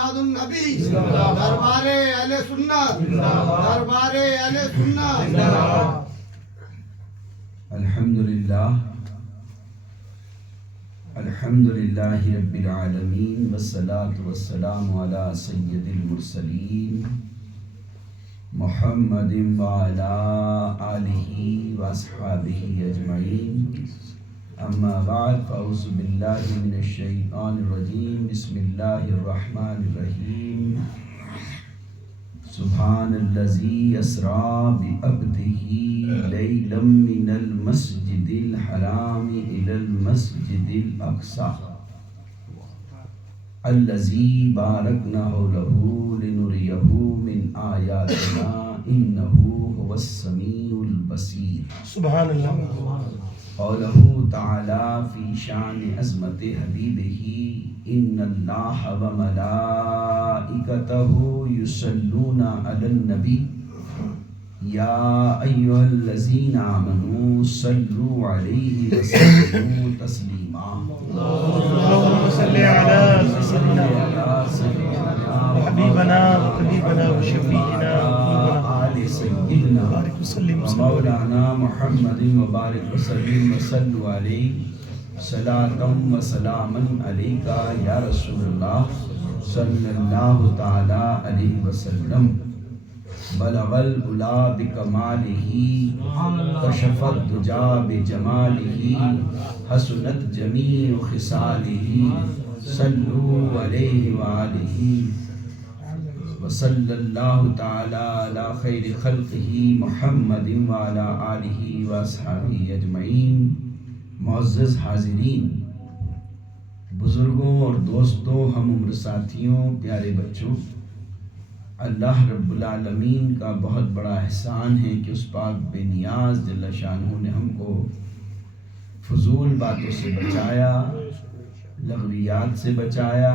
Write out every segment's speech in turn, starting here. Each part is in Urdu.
میلاد النبی، دربار اہل سنت، دربار اہل سنت. الحمدللہ رب العالمین والصلاة والسلام علی سید المرسلین محمد وعلی آلہ واصحابہ اجمعین. اما بعد فاعوذ باللہ من الشیطان الرجیم. بسم اللہ الرحمن الرحیم. سبحان الذی اسری بعبدہ لیلا من المسجد الحرام الی المسجد الاقصی الذی بارکنا حولہ لنریہ من آیاتنا انہ هو السمیع البصیر. سبحان اللہ. قوله تعالی فی شان عظمت حبیبہ ان اللہ وملائکتہ یصلون علی النبی یا ایھا الذین آمنوا صلوا علیہ وسلموا تسلیما. اللهم صل على سيدنا وحبيبنا وشفيعنا آل سیدنا بارك وسلم مولانا محمد وبارک وسلم وصلوا علیہ صلاۃ و سلاما علیکا یا رسول اللہ صلی اللہ تعالی علیہ وسلم. بلغ العلا بکمالہ کشف الدجا بجمالہ حسنت جمیع خصالہ صلوا علیہ وآلہ وصلی اللہ تعالی علی خیر خلقہ محمد وعلی آلہ واصحابہ اجمعین. معزز حاضرین، بزرگوں اور دوستوں، ہم عمر ساتھیوں، پیارے بچوں، اللہ رب العالمین کا بہت بڑا احسان ہے کہ اس پاک بے نیاز جل شانہ نے ہم کو فضول باتوں سے بچایا، لغویات سے بچایا،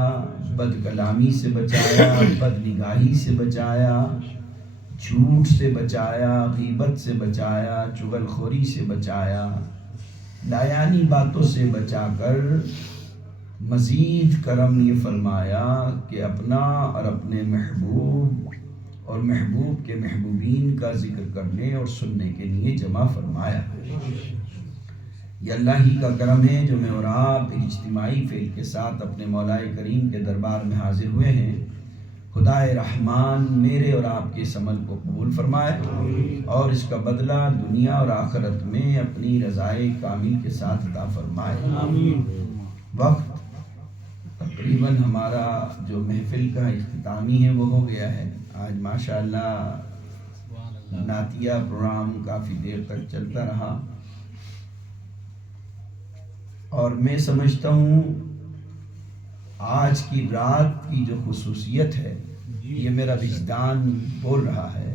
بد کلامی سے بچایا، بد نگاہی سے بچایا، جھوٹ سے بچایا، غیبت سے بچایا، چغل خوری سے بچایا، لایانی باتوں سے بچا کر مزید کرم یہ فرمایا کہ اپنا اور اپنے محبوب اور محبوب کے محبوبین کا ذکر کرنے اور سننے کے لیے جمع فرمایا. یہ اللہ ہی کا کرم ہے جو میں اور آپ ایک اجتماعی فعل کے ساتھ اپنے مولا کریم کے دربار میں حاضر ہوئے ہیں. خدائے رحمان میرے اور آپ کے اس عمل کو قبول فرمائے اور اس کا بدلہ دنیا اور آخرت میں اپنی رضائے کامل کے ساتھ عطا فرمائے. وقت تقریباً ہمارا جو محفل کا اختتامی ہے وہ ہو گیا ہے. آج ماشاءاللہ نعتیہ پروگرام کافی دیر تک چلتا رہا اور میں سمجھتا ہوں آج کی رات کی جو خصوصیت ہے یہ میرا وجدان بول رہا ہے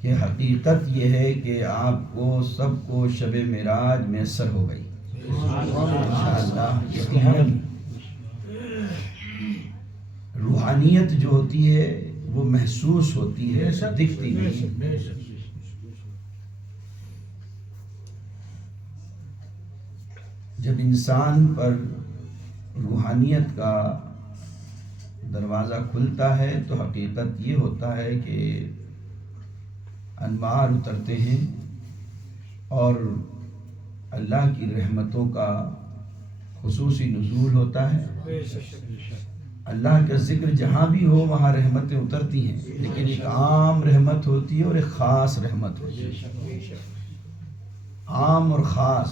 کہ حقیقت یہ ہے کہ آپ کو سب کو شب معراج میسر ہو گئی انشاءاللہ. یقیناً روحانیت جو ہوتی ہے وہ محسوس ہوتی ہے، دکھتی نہیں. جب انسان پر روحانیت کا دروازہ کھلتا ہے تو حقیقت یہ ہوتا ہے کہ انوار اترتے ہیں اور اللہ کی رحمتوں کا خصوصی نزول ہوتا ہے. اللہ کا ذکر جہاں بھی ہو وہاں رحمتیں اترتی ہیں، لیکن ایک عام رحمت ہوتی ہے اور ایک خاص رحمت ہوتی ہے. عام اور خاص،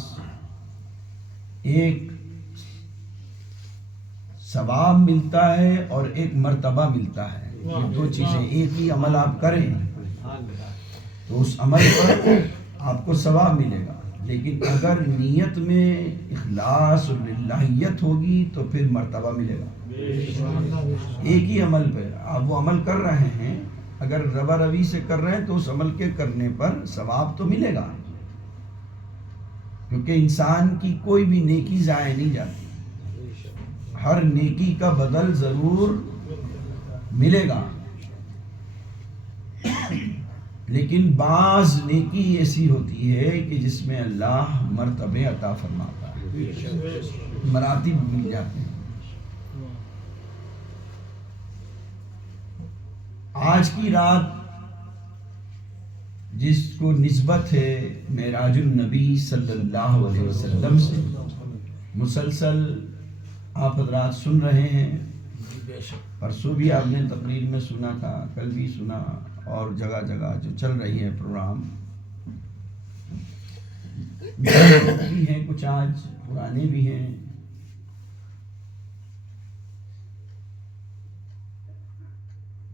ایک ثواب ملتا ہے اور ایک مرتبہ ملتا ہے. یہ دو چیزیں، ایک ہی عمل آپ کریں تو اس عمل پر آپ کو ثواب ملے گا، لیکن اگر نیت میں اخلاص اور للہیت ہوگی تو پھر مرتبہ ملے گا. ایک ہی عمل پہ آپ وہ عمل کر رہے ہیں، اگر روا روی سے کر رہے ہیں تو اس عمل کے کرنے پر ثواب تو ملے گا، کیونکہ انسان کی کوئی بھی نیکی ضائع نہیں جاتی، ہر نیکی کا بدل ضرور ملے گا. لیکن بعض نیکی ایسی ہوتی ہے کہ جس میں اللہ مرتبے عطا فرماتا ہے، مراتب مل جاتے ہیں. آج کی رات جس کو نسبت ہے معراج النبی صلی اللہ علیہ وسلم سے، مسلسل آپ حضرات سن رہے ہیں، پرسوں بھی آپ نے تقریر میں سنا تھا، کل بھی سنا، اور جگہ جگہ جو چل رہی ہے پروگرام بھی ہیں، کچھ آج پرانے بھی ہیں۔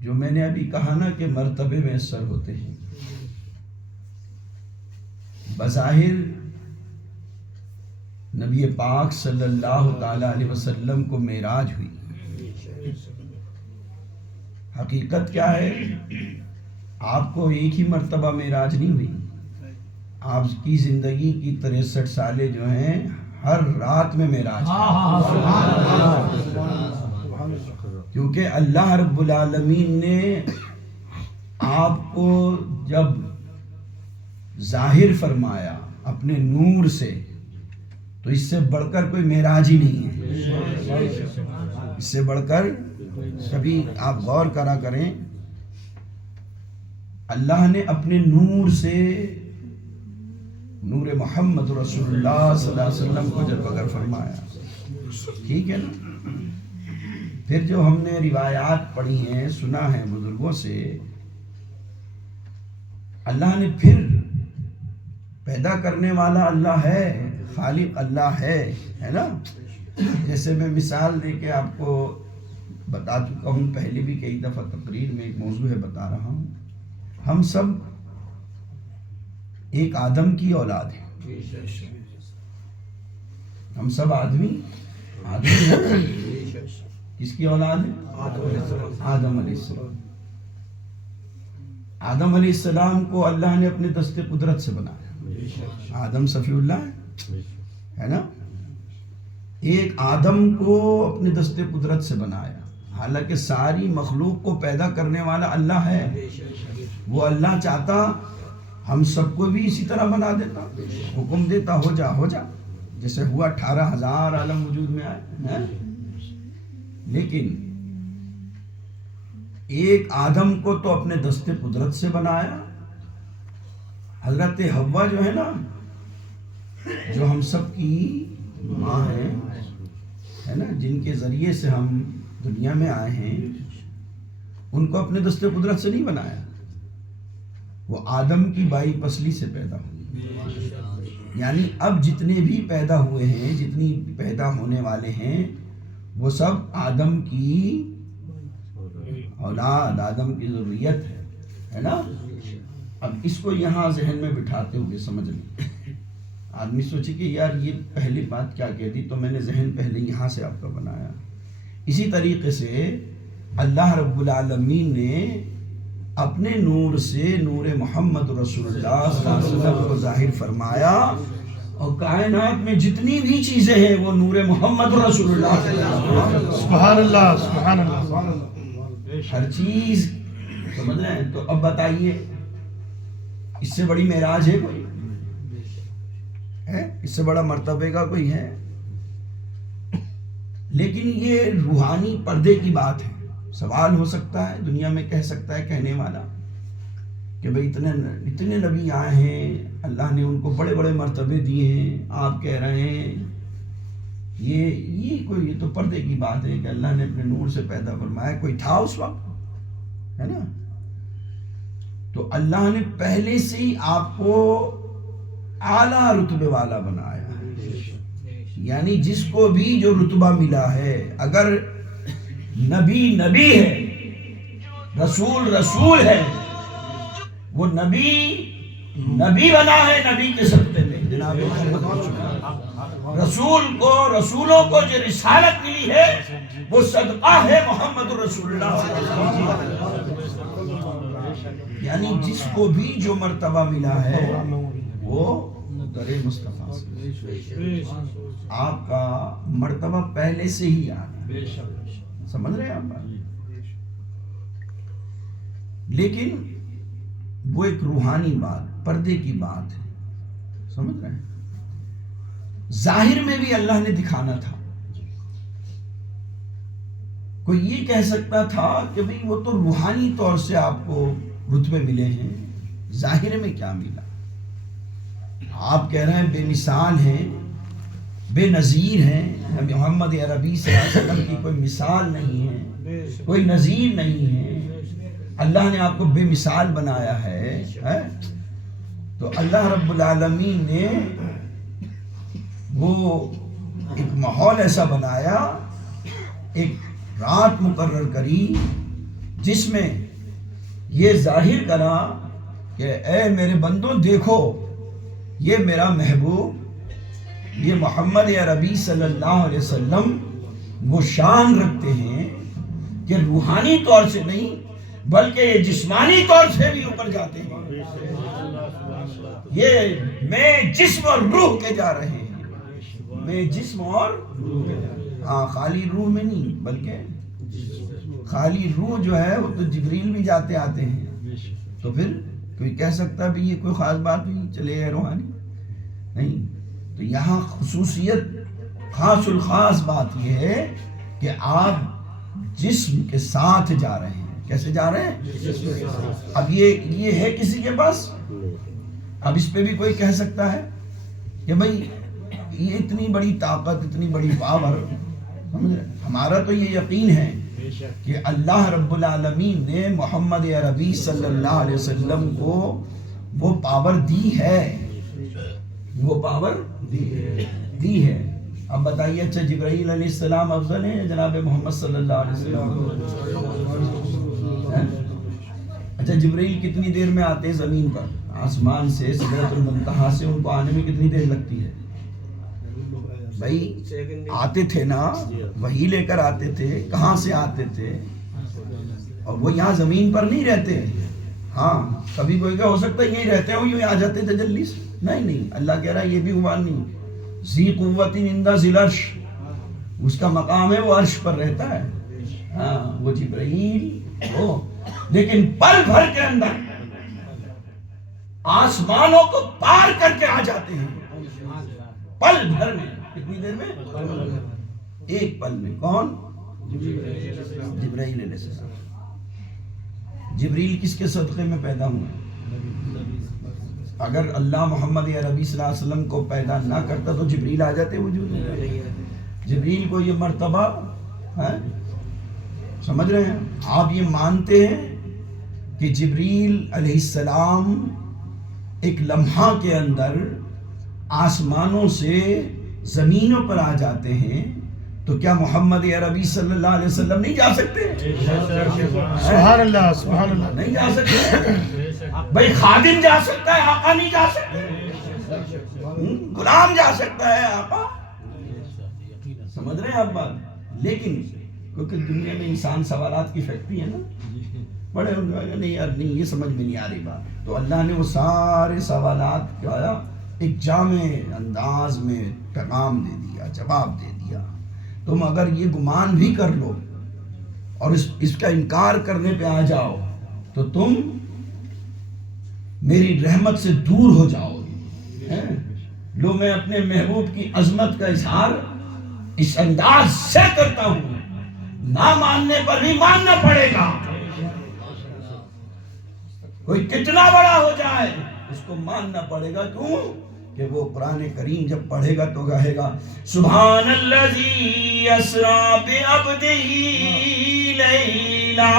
جو میں نے ابھی کہا نا کہ مرتبے میں اثر ہوتے ہیں، بظاہر نبی پاک صلی اللہ تعالی علیہ وسلم کو معراج ہوئی، حقیقت کیا ہے؟ آپ کو ایک ہی مرتبہ معراج نہیں ہوئی، آپ کی زندگی کی 63 سالیں جو ہیں ہر رات میں معراج، کیونکہ اللہ رب العالمین نے آپ کو جب ظاہر فرمایا اپنے نور سے، تو اس سے بڑھ کر کوئی معراج ہی نہیں ہے، اس سے بڑھ کر کبھی آپ غور کرا کریں، اللہ نے اپنے نور سے، نور محمد رسول اللہ صلی اللہ علیہ وسلم کو جب اگر فرمایا، ٹھیک ہے نا، پھر جو ہم نے روایات پڑھی ہیں، سنا ہے بزرگوں سے، اللہ نے پھر پیدا کرنے والا اللہ ہے، خالق اللہ ہے نا۔ جیسے میں مثال دے کے آپ کو بتا چکا ہوں پہلے بھی کئی دفعہ تقریر میں، ایک موضوع ہے بتا رہا ہوں، ہم سب ایک آدم کی اولاد ہیں، ہم سب آدمی ہیں، کس کی اولاد ہے؟ آدم علیہ السلام۔ آدم علیہ السلام کو اللہ نے اپنے دست قدرت سے بنایا، آدم صفی اللہ ہے نا، ایک آدم کو اپنے دست قدرت سے بنایا، حالانکہ ساری مخلوق کو پیدا کرنے والا اللہ ہے، وہ اللہ چاہتا ہم سب کو بھی اسی طرح بنا دیتا، حکم دیتا ہو جا، جیسے ہوا 18,000 عالم وجود میں آئے، لیکن ایک آدم کو تو اپنے دست قدرت سے بنایا، حضرت حوا جو ہے نا، جو ہم سب کی ماں ہے نا، جن کے ذریعے سے ہم دنیا میں آئے ہیں، ان کو اپنے دست قدرت سے نہیں بنایا، وہ آدم کی بائی پسلی سے پیدا ہوئی، یعنی اب جتنے بھی پیدا ہوئے ہیں، جتنی پیدا ہونے والے ہیں، وہ سب آدم کی اولاد، آدم کی ذریت ہے نا۔ اب اس کو یہاں ذہن میں بٹھاتے ہوئے سمجھ لیں، آدمی سوچے کہ یار یہ پہلی بات کیا کہہ دی، تو میں نے ذہن پہلے یہاں سے آپ کا بنایا۔ اسی طریقے سے اللہ رب العالمین نے اپنے نور سے، نور محمد رسول اللہ صلی اللہ علیہ وسلم کو ظاہر فرمایا، اور کائنات میں جتنی بھی چیزیں ہیں وہ نور محمد رسول اللہ صلی اللہ علیہ وسلم، سبحان اللہ، سبحان اللہ، ہر چیز سمجھ رہے ہیں۔ تو اب بتائیے اس سے بڑی معراج ہے کوئی؟ ہے اس سے بڑا مرتبے کا کوئی ہے؟ لیکن یہ روحانی پردے کی بات ہے۔ سوال ہو سکتا ہے، دنیا میں کہہ سکتا ہے کہنے والا کہ بھئی اتنے نبی آئے ہیں، اللہ نے ان کو بڑے بڑے مرتبے دیے ہیں، آپ کہہ رہے ہیں یہ تو پردے کی بات ہے کہ اللہ نے اپنے نور سے پیدا فرمایا، کوئی تھا اس وقت، ہے نا۔ تو اللہ نے پہلے سے ہی آپ کو اعلیٰ رتبے والا بنایا، یعنی جس کو بھی جو رتبہ ملا ہے، اگر نبی ہے، رسول ہے، وہ نبی بنا ہے نبی کے صدقے میں، جناب رسولوں کو جو رسالت ملی ہے وہ صدقہ ہے محمد رسول اللہ صلی اللہ علیہ وسلم، یعنی جس کو بھی جو مرتبہ ملا ہے وہ در مصطفیٰ سے، آپ کا مرتبہ پہلے سے ہی آنا، سمجھ رہے ہیں آپ بات؟ لیکن وہ ایک روحانی بات، پردے کی بات ہے، سمجھ رہے ہیں؟ ظاہر میں بھی اللہ نے دکھانا تھا، کوئی یہ کہہ سکتا تھا کہ بھئی وہ تو روحانی طور سے آپ کو رتبے ملے ہیں، ظاہر میں کیا ملا؟ آپ کہہ رہے ہیں بے مثال ہیں، بے نظیر ہیں، محمد عربی صلی اللہ علیہ وسلم کی کوئی مثال نہیں ہے، کوئی نظیر نہیں ہے، اللہ نے آپ کو بے مثال بنایا ہے۔ تو اللہ رب العالمین نے وہ ایک ماحول ایسا بنایا، ایک رات مقرر کری جس میں یہ ظاہر کرا کہ اے میرے بندوں دیکھو، یہ میرا محبوب، یہ محمد عربی صلی اللہ علیہ وسلم وہ شان رکھتے ہیں کہ روحانی طور سے نہیں بلکہ یہ جسمانی طور سے بھی اوپر جاتے ہیں۔ یہ میں جسم اور روح کے جا رہے ہیں، میں جسم اور ہاں خالی روح میں نہیں بلکہ خالی روح جو ہے وہ تو جبریل بھی جاتے آتے ہیں۔ تو پھر کوئی کہہ سکتا ہے بھی یہ کوئی خاص بات نہیں، چلے گئے روحانی نہیں۔ تو یہاں خصوصیت خاص الخاص بات یہ ہے کہ آپ جسم کے ساتھ جا رہے ہیں۔ کیسے جا رہے ہیں؟ اب یہ ہے کسی کے پاس؟ اب اس پہ بھی کوئی کہہ سکتا ہے کہ بھئی یہ اتنی بڑی طاقت، اتنی بڑی پاور، ہمارا تو یہ یقین ہے کہ اللہ رب العالمین نے محمد عربی صلی اللہ علیہ وسلم کو وہ پاور دی ہے، وہ پاور دی ہے۔ اب بتائیے اچھا جبرائیل علیہ السلام افضل ہیں یا جناب محمد صلی اللہ علیہ وسلم؟ اچھا جبرائیل کتنی دیر میں آتے ہیں زمین پر؟ آسمان سے سدرۃ المنتہا سے ان کو آنے میں کتنی دیر لگتی ہے؟ بھائی آتے تھے نا، وہی لے کر آتے تھے، کہاں سے آتے تھے؟ اور وہ یہاں زمین پر نہیں رہتے۔ ہاں کبھی کوئی کیا ہو سکتا ہے یہی رہتے ہو، یوں آ جاتے تجلی سے؟ نہیں، اللہ کہہ رہا ہے یہ بھی ہوا نہیں۔ ذی قوت عند ذی العرش، اس کا مقام ہے، وہ عرش پر رہتا ہے۔ ہاں وہ جبرائیل وہ، لیکن پل بھر کے اندر آسمانوں کو پار کر کے آ جاتے ہیں، پل بھر میں۔ کتنی دیر میں؟ ایک پل میں۔ کون؟ جبرائیل علیہ السلام۔ جبریل کس کے صدقے میں پیدا ہوئے؟ اگر اللہ محمد عربی صلی اللہ علیہ وسلم کو پیدا نہ کرتا تو جبریل آ جاتے وجود میں۔ جبریل کو یہ مرتبہ ہے، سمجھ رہے ہیں آپ؟ یہ مانتے ہیں کہ جبریل علیہ السلام ایک لمحہ کے اندر آسمانوں سے زمینوں پر آ جاتے ہیں، تو کیا محمد عربی صلی اللہ علیہ وسلم نہیں جا سکتے؟ سبحان اللہ، سبحان اللہ۔ نہیں جا سکتے؟ بھائی خادم جا سکتا ہے، آقا نہیں جا سکتے؟ غلام جا سکتا ہے، آقا؟ سمجھ رہے ہیں آپ بات؟ لیکن کیونکہ دنیا میں انسان سوالات کی فیکٹری ہے نا، بڑے نہیں یار نہیں یہ سمجھ میں نہیں آ رہی بات، تو اللہ نے وہ سارے سوالات کا ایک جامع انداز میں پیغام دے دیا، جواب دے دیا۔ تم اگر یہ گمان بھی کر لو اور اس کا انکار کرنے پہ آ جاؤ تو تم میری رحمت سے دور ہو جاؤ گے۔ لو میں اپنے محبوب کی عظمت کا اظہار اس انداز سے کرتا ہوں، نہ ماننے پر بھی ماننا پڑے گا۔ کوئی کتنا بڑا ہو جائے اس کو ماننا پڑے گا۔ کیوں کہ وہ قرآن کریم جب پڑھے گا تو کہے گا سبحان الذی اسریٰ بعبدہ لیلا۔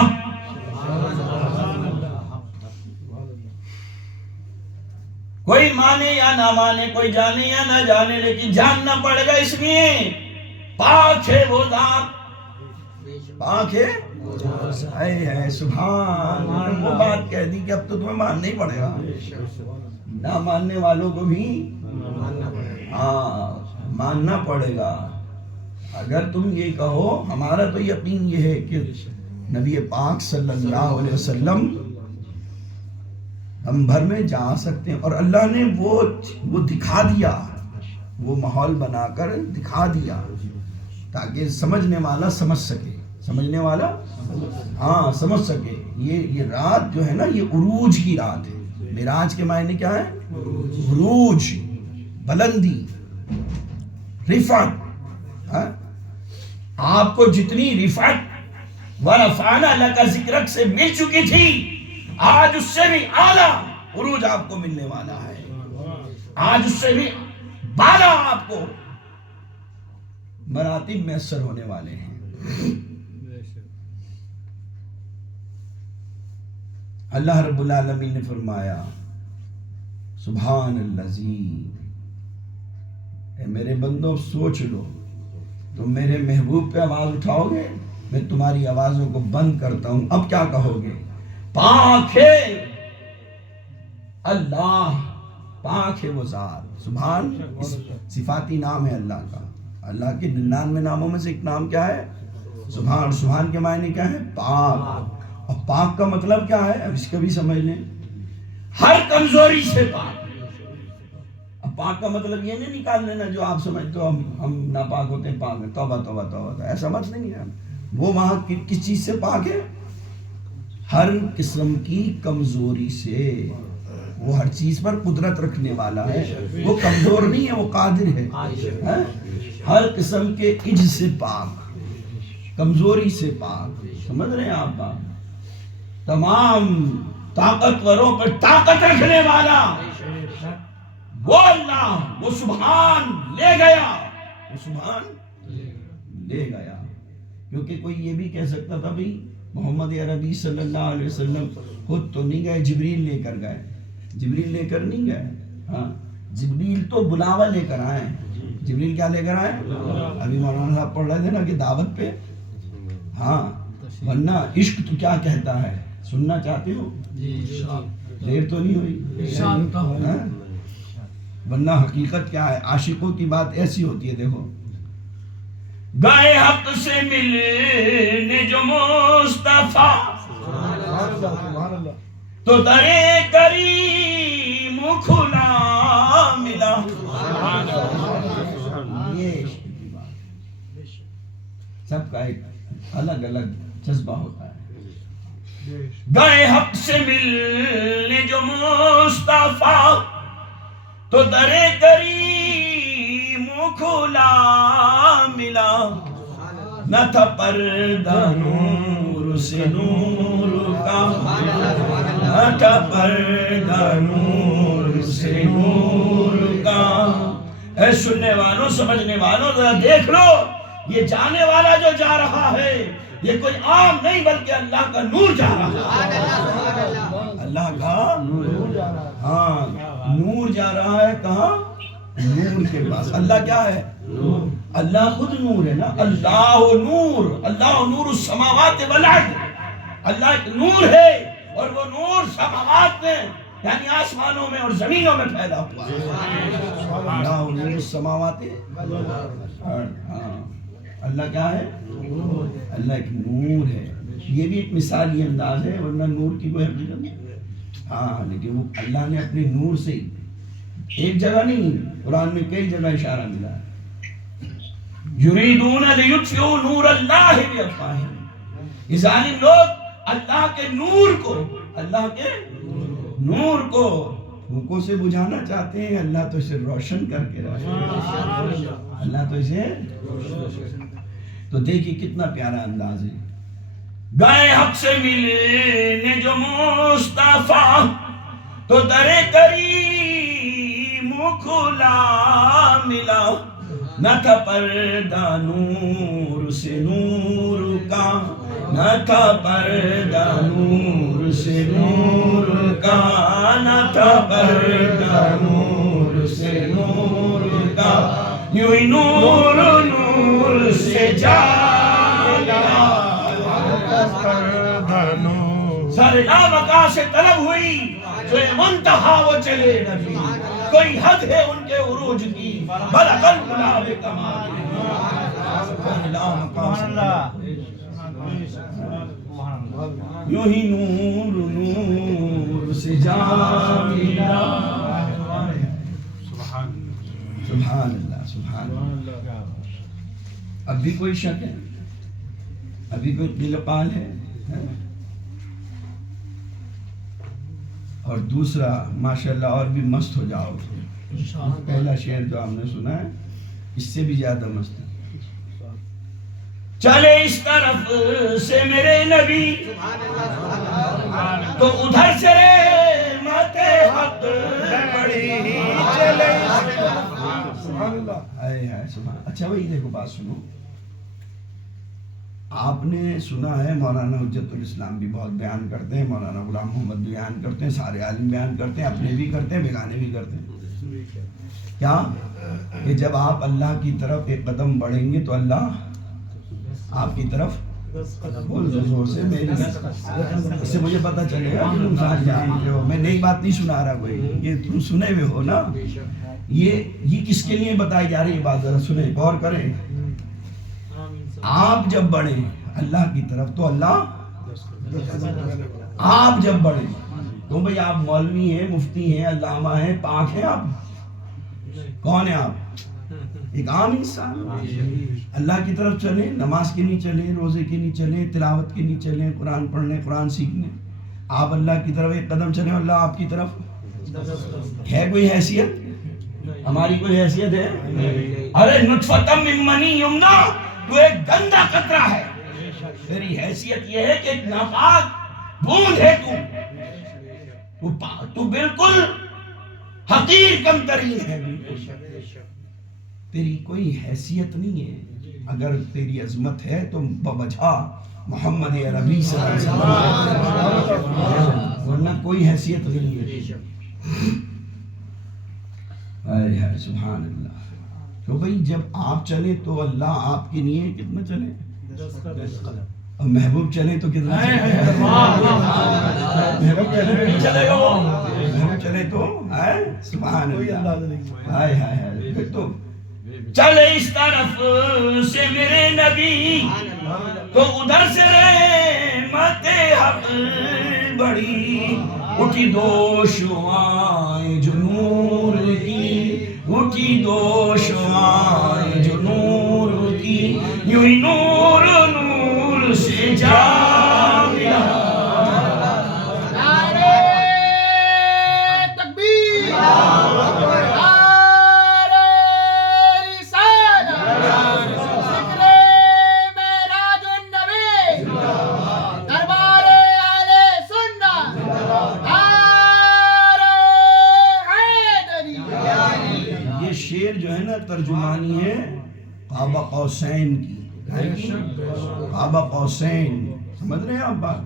کوئی مانے یا نہ مانے، کوئی جانے یا نہ جانے، لیکن جاننا پڑے گا، اس لیے پاک ہے وہ ذات، پاک ہے ہے سبحان۔ وہ بات کہہ دی کہ اب تو تمہیں ماننا ہی پڑے گا، نہ ماننے والوں کو بھی ہاں ماننا پڑے گا۔ اگر تم یہ کہو، ہمارا تو یقین یہ ہے کہ نبی پاک صلی اللہ علیہ وسلم ہم بھر میں جا سکتے ہیں، اور اللہ نے وہ دکھا دیا، وہ ماحول بنا کر دکھا دیا تاکہ سمجھنے والا سمجھ سکے، سمجھنے والا ہاں سمجھ سکے۔ یہ رات جو ہے نا، یہ عروج کی رات ہے۔ معراج کے معنی کیا ہے؟ عروج، بلندی، رفعت۔ آپ کو جتنی رفعت ورفعنا لک ذکرک سے مل چکی تھی، آج اس سے بھی اعلیٰ عروج آپ کو ملنے والا ہے، آج اس سے بھی بالا آپ کو مراتب میسر ہونے والے ہیں۔ اللہ رب العالمین نے فرمایا سبحان الذی، اے میرے بندوں سوچ لو، تم میرے محبوب پہ آواز اٹھاؤ گے، میں تمہاری آوازوں کو بند کرتا ہوں، اب کیا کہو گے؟ پاک ہے اللہ، پاک ہے وہ ذات، سبحان صفاتی نام ہے اللہ کا۔ اللہ کے 99 ناموں میں سے ایک نام کیا ہے؟ سبحان۔ سبحان کے معنی کیا ہے؟ پاک۔ اور پاک کا مطلب کیا ہے؟ اب اس کا بھی سمجھ لیں، ہر کمزوری سے پاک۔ اب پاک کا مطلب یہ نہیں نکال لینا جو آپ سمجھتے ہو ہم ناپاک ہوتے ہیں، پاک ہیں، توبہ توبہ توبہ، ایسا مت نہیں ہے۔ وہ وہاں کس چیز سے پاک ہے؟ ہر قسم کی کمزوری سے۔ وہ ہر چیز پر قدرت رکھنے والا ہے، وہ کمزور نہیں ہے، وہ قادر ہے۔ ہر قسم کے عجز سے پاک، کمزوری سے پاک، سمجھ رہے ہیں آپ بات؟ تمام طاقتوروں پر طاقت رکھنے والا وہ اللہ، وہ سبحان لے گیا، وہ سبحان لے گیا۔ کیونکہ کوئی یہ بھی کہہ سکتا تھا بھئی محمد عربی صلی اللہ علیہ وسلم خود تو نہیں گئے، جبریل لے کر گئے۔ جبریل لے کر نہیں گئے، ہاں جبریل تو بلاوا لے کر آئے۔ جبریل کیا لے کر آئے؟ ابھی مولانا صاحب پڑھ رہے تھے نا کہ دعوت پہ، ہاں ورنہ عشق تو کیا کہتا ہے، سننا چاہتے ہو؟ دیر تو نہیں ہوئی؟ ورنہ حقیقت کیا ہے؟ عاشقوں کی بات ایسی ہوتی ہے، دیکھو گائے حق سے ملنے جو مصطفیٰ تو درے کریم کھلا ملا۔ یہ سب کا ایک الگ الگ جذبہ ہوتا ہے۔ گائے حق سے ملنے جو مصطفیٰ تو درے کریم کھلا ملا، نہ تھا پردہ نور سے نور کا، نہ تھا پردہ نور سے نور کا۔ اے سننے والوں، سمجھنے والوں، ذرا دیکھ لو، یہ جانے والا جو جا رہا ہے یہ کوئی عام نہیں بلکہ اللہ کا نور جا رہا ہے۔ اللہ کا نور، ہاں نور جا رہا ہے، کہاں؟ نور کے پاس۔ اللہ کیا ہے؟ اللہ خود نور ہے نا، اللہ نور، اللہ نور السماوات والارض۔ اللہ ایک نور ہے اور وہ نور سماوات میں یعنی آسمانوں میں اور زمینوں میں پھیلا ہوا ہے۔ اللہ نور السماوات والارض، ہاں اللہ کیا ہے؟ اللہ ایک نور ہے۔ یہ بھی ایک مثالی انداز ہے، ورنہ نور کی کوئی حقیقت نہیں۔ ہاں لیکن وہ اللہ نے اپنے نور سے ایک جگہ نہیں، قرآن میں کئی جگہ اشارہ ملا ہے۔ یریدون لیطفئوا نور اللہ بافواہہم، یہ ظالم لوگ اللہ کے نور کو، اللہ کے نور کو پھونکوں سے بجھانا چاہتے ہیں، اللہ تو اسے روشن کر کے رکھے، اللہ تو اسے تو دیکھیے کتنا پیارا انداز ہے۔ گائے حق سے ملنے جو مصطفیٰ تو در کریم کھلا ملا، نہ تھا پردہ نور سے نور کا، نہ تھا پردہ نور سے نور کا، نہ تھا پردہ نور سے نور کا، یوں ہی نور نور سے جالا، سر لامکا سے طلب ہوئی جو منتہا وہ چلے نبی، کوئی حد ہے ان کے عروج کی، بلغ العلا بکمال، سر لامکا سے یوں ہی نور نور سے جالا۔ سبحان اللہ، سبحان اللہ۔ اب بھی کوئی شک ہے؟ ابھی کوئی دل پال ہے؟ اور دوسرا ماشاءاللہ اور بھی مست ہو جاؤ۔ پہلا شعر جو آپ نے سنا ہے اس سے بھی زیادہ مست ہے۔ چلے اس طرف سے میرے نبی تو ادھر سے رحمت حق بڑی چلے. اچھا بھائی دیکھو بات سنو. آپ نے سنا ہے مولانا حجت الاسلام بھی بہت بیان کرتے ہیں, مولانا غلام محمد بھی بیان کرتے ہیں, سارے عالم بیان کرتے ہیں, اپنے بھی کرتے ہیں, بیگانے بھی کرتے ہیں. کیا کہ جب آپ اللہ کی طرف ایک قدم بڑھیں گے تو اللہ آپ کی طرف بول دو زور سے, اس سے مجھے پتا چلے گا کہ تم ساتھ جانتے ہو. میں نئی بات نہیں سنا رہا کوئی, یہ تم سنے ہوئے ہو نا. یہ کس کے لیے بتائی جا رہی ہے بات, ذرا سنیں, غور کریں. آپ جب بڑھیں اللہ کی طرف تو اللہ, آپ جب بڑھیں تو بھئی آپ مولوی ہیں, مفتی ہیں, علامہ ہیں, پاک ہیں, آپ کون ہیں؟ آپ ایک عام انسان. اللہ کی طرف چلیں, نماز کے نہیں چلیں, روزے کے نہیں چلیں, تلاوت کے نہیں چلیں, قرآن پڑھنے, قرآن سیکھنے. آپ اللہ کی طرف ایک قدم چلیں, اللہ آپ کی طرف. ہے کوئی حیثیت؟ ہماری کوئی حیثیت ہے؟ ارے نطفتم من منی یمنا, تو ایک گندا قطرہ ہے. تیری حیثیت یہ ہے کہ ایک ناپاک بوند ہے. تو بالکل حقیر کم ترین ہے. تیری کوئی حیثیت نہیں ہے. اگر تیری عظمت ہے تو بوجہ محمد عربی صلی اللہ علیہ وسلم, ورنہ کوئی حیثیت نہیں ہے. سبحان اللہ. تو بھئی جب آپ چلیں تو اللہ آپ کے لیے کتنا چلیں, اور محبوب چلیں تو کتنا چلیں, محبوب چلیں تو سبحان اللہ. تو چلے اس طرف سے میرے نبی تو ادھر سے رحمت حق بڑی. اٹھی دو شعاعیں جو نور کی, اٹھی دو شعاعیں جو نور کی, یوں ہی نور نور سے جامعہ. نعرے تکبیر, نعرے رسالت, ذکر معراج النبی, دربار اہل سنت, نعرے حیدری. یہ شعر جو ہے نا ترجمانی ہے قاب قوسین کی. قاب قوسین سمجھ رہے ہیں آپ بات.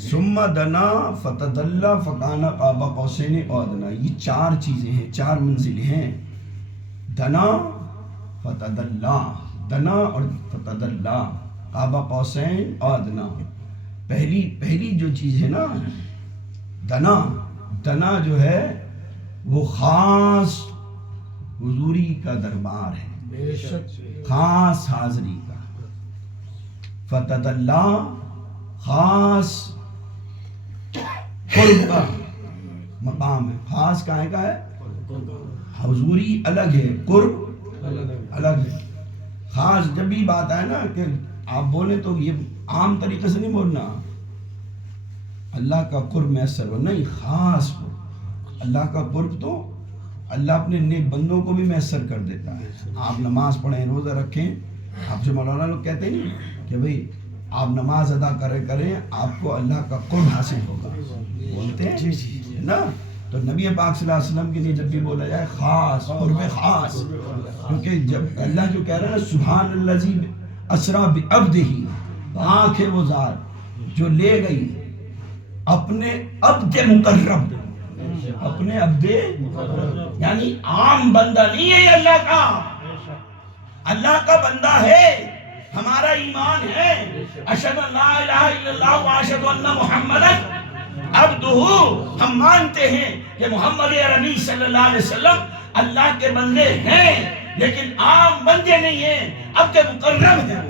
ثم دنا فتدلا فکان قاب قوسین ادنا. یہ چار چیزیں ہیں, چار منزلیں ہیں. دنا فتدلا, دنا اور فتدلا, قاب قوسین ادنا. پہلی جو چیز ہے نا دنا, دنا جو ہے وہ خاص حضوری کا دربار ہے, خاص حاضری کا. فتدلا خاص قرب کا مقام ہے. خاص کہاں کا ہے؟ حضوری الگ ہے, قرب الگ ہے. خاص جب بھی بات آئے نا کہ آپ بولیں تو یہ عام طریقے سے نہیں بولنا اللہ کا قرب میسر ہو, نہیں, خاص قرب. اللہ کا قرب تو اللہ اپنے نیک بندوں کو بھی میسر کر دیتا ہے. آپ نماز پڑھیں, روزہ رکھیں, آپ سے مولانا لوگ کہتے ہیں نہیں کہ بھئی آپ نماز ادا کریں, آپ کو اللہ کا قرب حاصل ہوگا, بولتے ہیں نا. تو نبی پاک صلی اللہ علیہ وسلم کے لیے جب بھی بولا جائے خاص, قرب خاص, کیونکہ جب اللہ جو کہہ رہا ہے نا سبحان الذی اسریٰ بعبدہ, پاک ہے وہ ذات جو لے گئی اپنے عبد مقرب, اپنے عبد, یعنی عام بندہ نہیں ہے یہ اللہ کا. اللہ کا بندہ ہے, ہمارا ایمان ہے اشہد ان لا الہ الا اللہ و اشہد ان محمدا عبدہ. ہم مانتے ہیں کہ محمد عربی صلی اللہ علیہ وسلم اللہ کے بندے ہیں, لیکن عام بندے نہیں ہیں, عبد مقرب ہیں.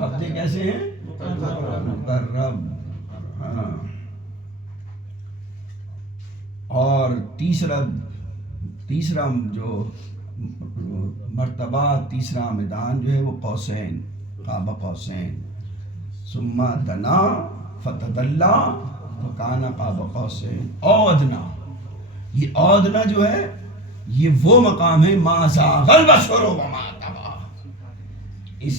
عبد کیسے ہیں؟ مقرب. ہاں. اور تیسرا جو مرتبہ, تیسرا میدان جو ہے وہ قوسین, قاب قوسین. ثم دنا فتدلا فکان قاب قوسین ادنا. یہ ادنا جو ہے یہ وہ مقام ہے ما زاغ البصر وما طغى،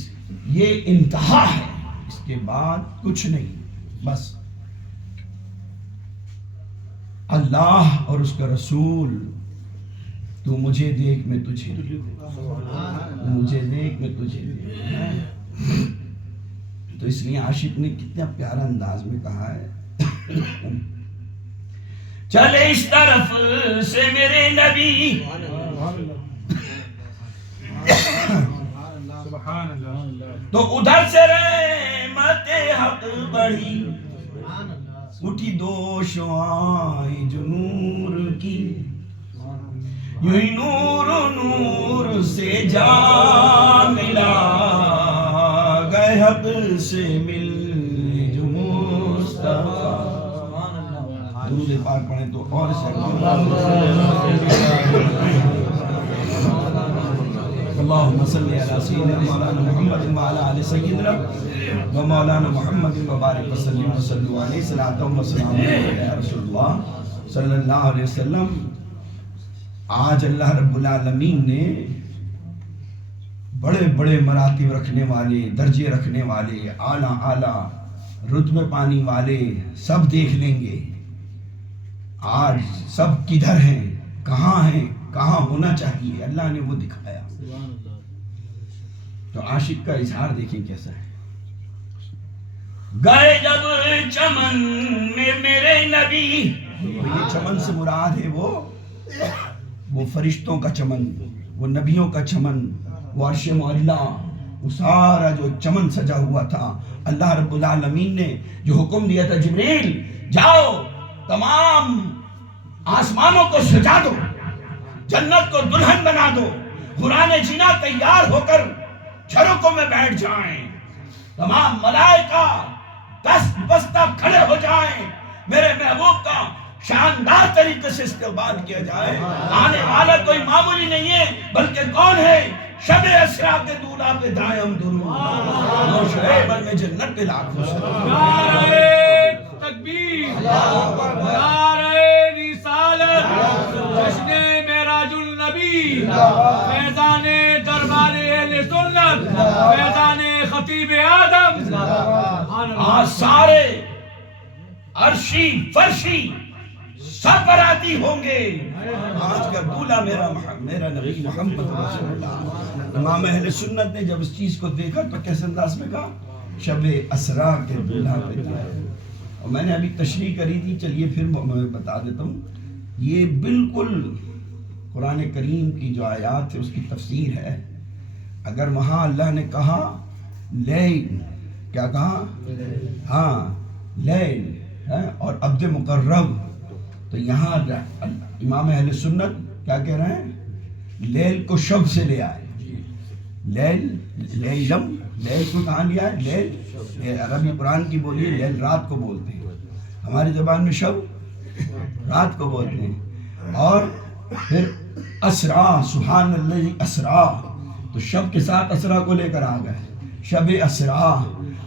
یہ انتہا ہے، اس کے بعد کچھ نہیں، بس اللہ اور اس کا رسول، تو مجھے دیکھ میں تجھے دیکھ، تو مجھے دیکھ میں تجھے دیکھ۔ تو اس لیے عاشق نے کتنا پیارا انداز میں کہا ہے، چلے اس طرف سے میرے نبی، تو ادھر سے رحمت حق بڑھی، اٹھی دو شعاعیں جو نور کی، یوں ہی نور نور سے جا ملا، گئے حق سے مل جو مصطفیٰ۔ درود پاک پڑھیں تو اور سے اللہم صلی علی سیدنا مولانا محمد وعلی آل سیدنا و مولانا محمد وبارک وسلم وصلوا علیہ صلاۃ و سلام علیہ رسول اللہ صلی اللہ علیہ وسلم۔ آج اللہ رب العالمین نے بڑے بڑے مراتب رکھنے والے، درجے رکھنے والے، اعلیٰ اعلیٰ رتبے پانے والے سب دیکھ لیں گے۔ آج سب کدھر ہیں، کہاں ہیں، کہاں ہونا چاہیے، اللہ نے وہ دکھایا۔ تو عاشق کا اظہار دیکھیں کیسا ہے۔ گئے جب چمن میں میرے نبی، یہ چمن سے مراد ہے وہ فرشتوں کا چمن، وہ نبیوں کا چمن، وہ عرش معلیٰ، وہ سارا جو چمن سجا ہوا تھا۔ اللہ رب العالمین نے جو حکم دیا تھا، جبریل جاؤ تمام آسمانوں کو سجا دو، جنت کو دلہن بنا دو، قرآن جینا تیار ہو کر جھروکوں میں بیٹھ جائیں، تمام ملائکہ دست بستہ کھڑے ہو جائیں، میرے محبوب کا شاندار طریقے سے استقبال کیا جائے۔ آنے والا کوئی معمولی نہیں ہے، بلکہ کون ہے؟ شب اسراء کے دولہا پہ دائم درود، نو شعیب میں جنت پہ لاکھوں سلام۔ نعرہ تکبیر، نعرہ رسالت، جشن معراج النبی، فیضان دربار اہل سنت، فیضان خطیب آدم۔ آج سارے عرشی فرشی سب براتی ہوں گے۔ آج کا دولہا میرا نبی محمد رسول اللہ۔ امام اہل سنت نے جب اس چیز کو دیکھا تو کیسے انداز میں کہا؟ شب اسراء کے دولہا پہ جائے۔ اور میں نے ابھی تشریح کری تھی، چلیے پھر میں بتا دیتا ہوں۔ یہ بالکل قرآن کریم کی جو آیات ہے اس کی تفسیر ہے۔ اگر وہاں اللہ نے کہا لیل، کیا کہا؟ ہاں لیل ہے، اور عبد مقرب، تو یہاں امام اہل سنت کیا کہہ رہے ہیں؟ لیل کو شب سے لے آئے۔ لیلم، لیل کو کہاں لیا ہے؟ لیل عربی قرآن کی بولیے، لیل رات کو بولتے ہیں، ہماری زبان میں شب رات کو بولتے ہیں۔ اور پھر اسراء، سبحان اللہ اسراء، تو شب کے ساتھ اسراء کو لے کر آ گئے، شب اسراء۔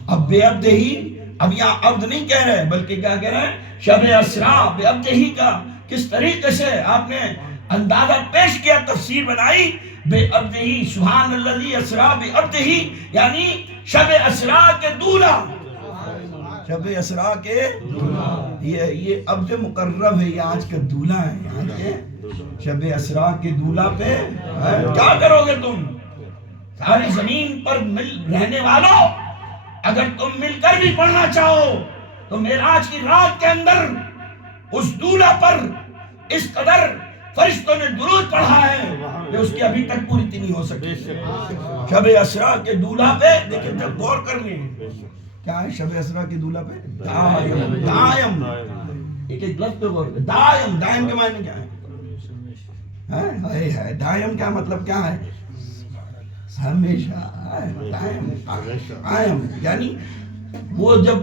اب بے عبد ہی، اب یہاں عبد نہیں کہہ رہے بلکہ کیا کہہ رہے ہیں؟ شب اسراء بے عبد ہی کا کس طریقے سے آپ نے اندازہ پیش کیا، تفسیر بنائی۔ بے عبد ہی، سبحان اللہ اسراء بے عبد ہی، یعنی شب اسراء کے دولہا، شب اسراء کے یہ عبد مقرب ہے، یہ آج کا دولہا ہے۔ آج کے شب اسراء کے دولہا پہ کیا کرو گے تم؟ ساری زمین پر رہنے والوں، اگر تم مل کر بھی پڑھنا چاہو تو معراج کی رات کے اندر اس دولہا پر اس قدر فرشتوں نے درود پڑھا ہے کہ اس کی ابھی تک پوری نہیں ہو سکی۔ شب اسراء کے دولہا پہ دیکھیں، جب غور کر لیں کیا ہے شب اسراء کے دولہا پہ؟ دائم، دائم، ایک ایک لفظ پہ غور کریں۔ دائم، دائم کے معنی کیا ہے؟ دائم کیا مطلب کیا ہے؟ ہمیشہ، دائم یعنی وہ جب